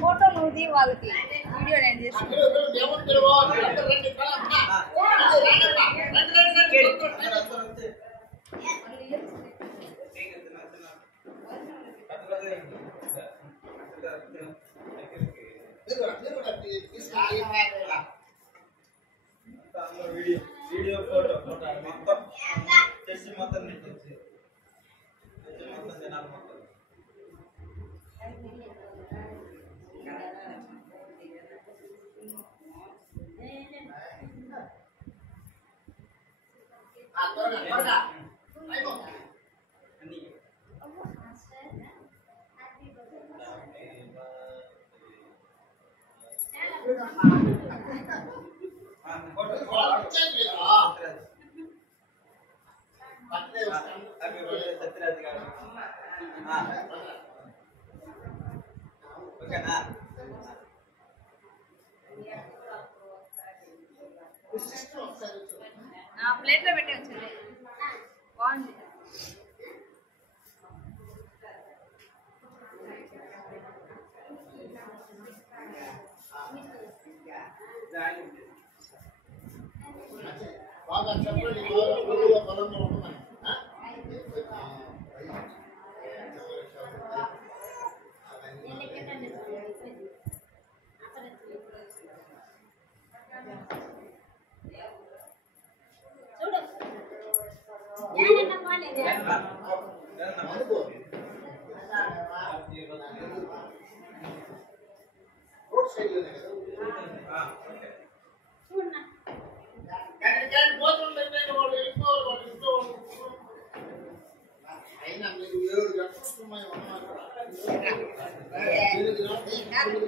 ఫోటో నువ్వు వాళ్ళకి వీడియో నేను చేస్తాను. వీడియో ఫోటో మొత్తం చేసి మొత్తం జనాలు మొత్తం ఓకేనా? ప్లేట్లో పెట్టి వచ్చింది బాగుంది. బాగా చెప్పండి పొలంలో ఉండమని రోడ్ సైడ్ లోనే కదా భోజనం పెట్టండి వాళ్ళు వెళ్ళిపోవాలి వాళ్ళు ఇంట్లో అయినా మీరు 7 గంటల సమయం ఉన్నారు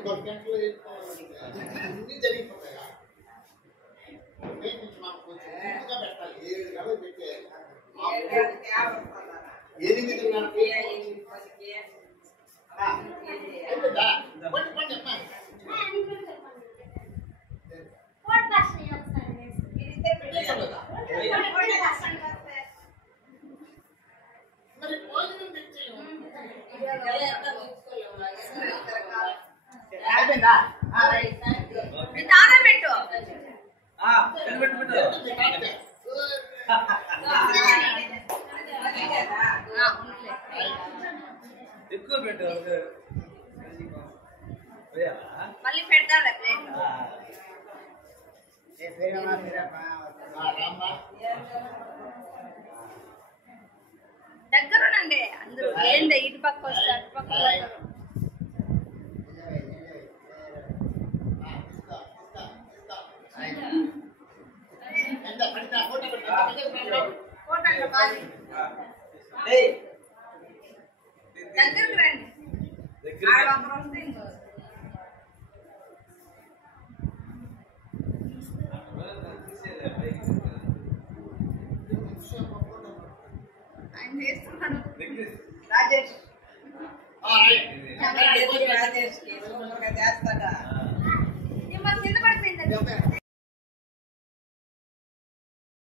10 గంటలు వెళ్ళిపోవాలి అన్నీ జరిగిపోతాయా మాకు కొంచెం ముందుగా పెట్టాలి 7 గంటలు పెట్టే 8:30 పండి అమ్మా మరి భోజనం తాళం పెట్టు. ఎక్కువ పెట్టు మళ్ళీ పెడతాలే ప్లేట్. దగ్గరునండి అందరూ ఏంటి ఇటు పక్క వస్తే అటు పక్క వస్తారు. ఫోటో బాగా దగ్గరకు రండి. ఆడ ఒకరు వస్తే ఇంకో ఆయన చేస్తున్నాడు రాజేష్. రాజేష్ కింద పడిపోయింది.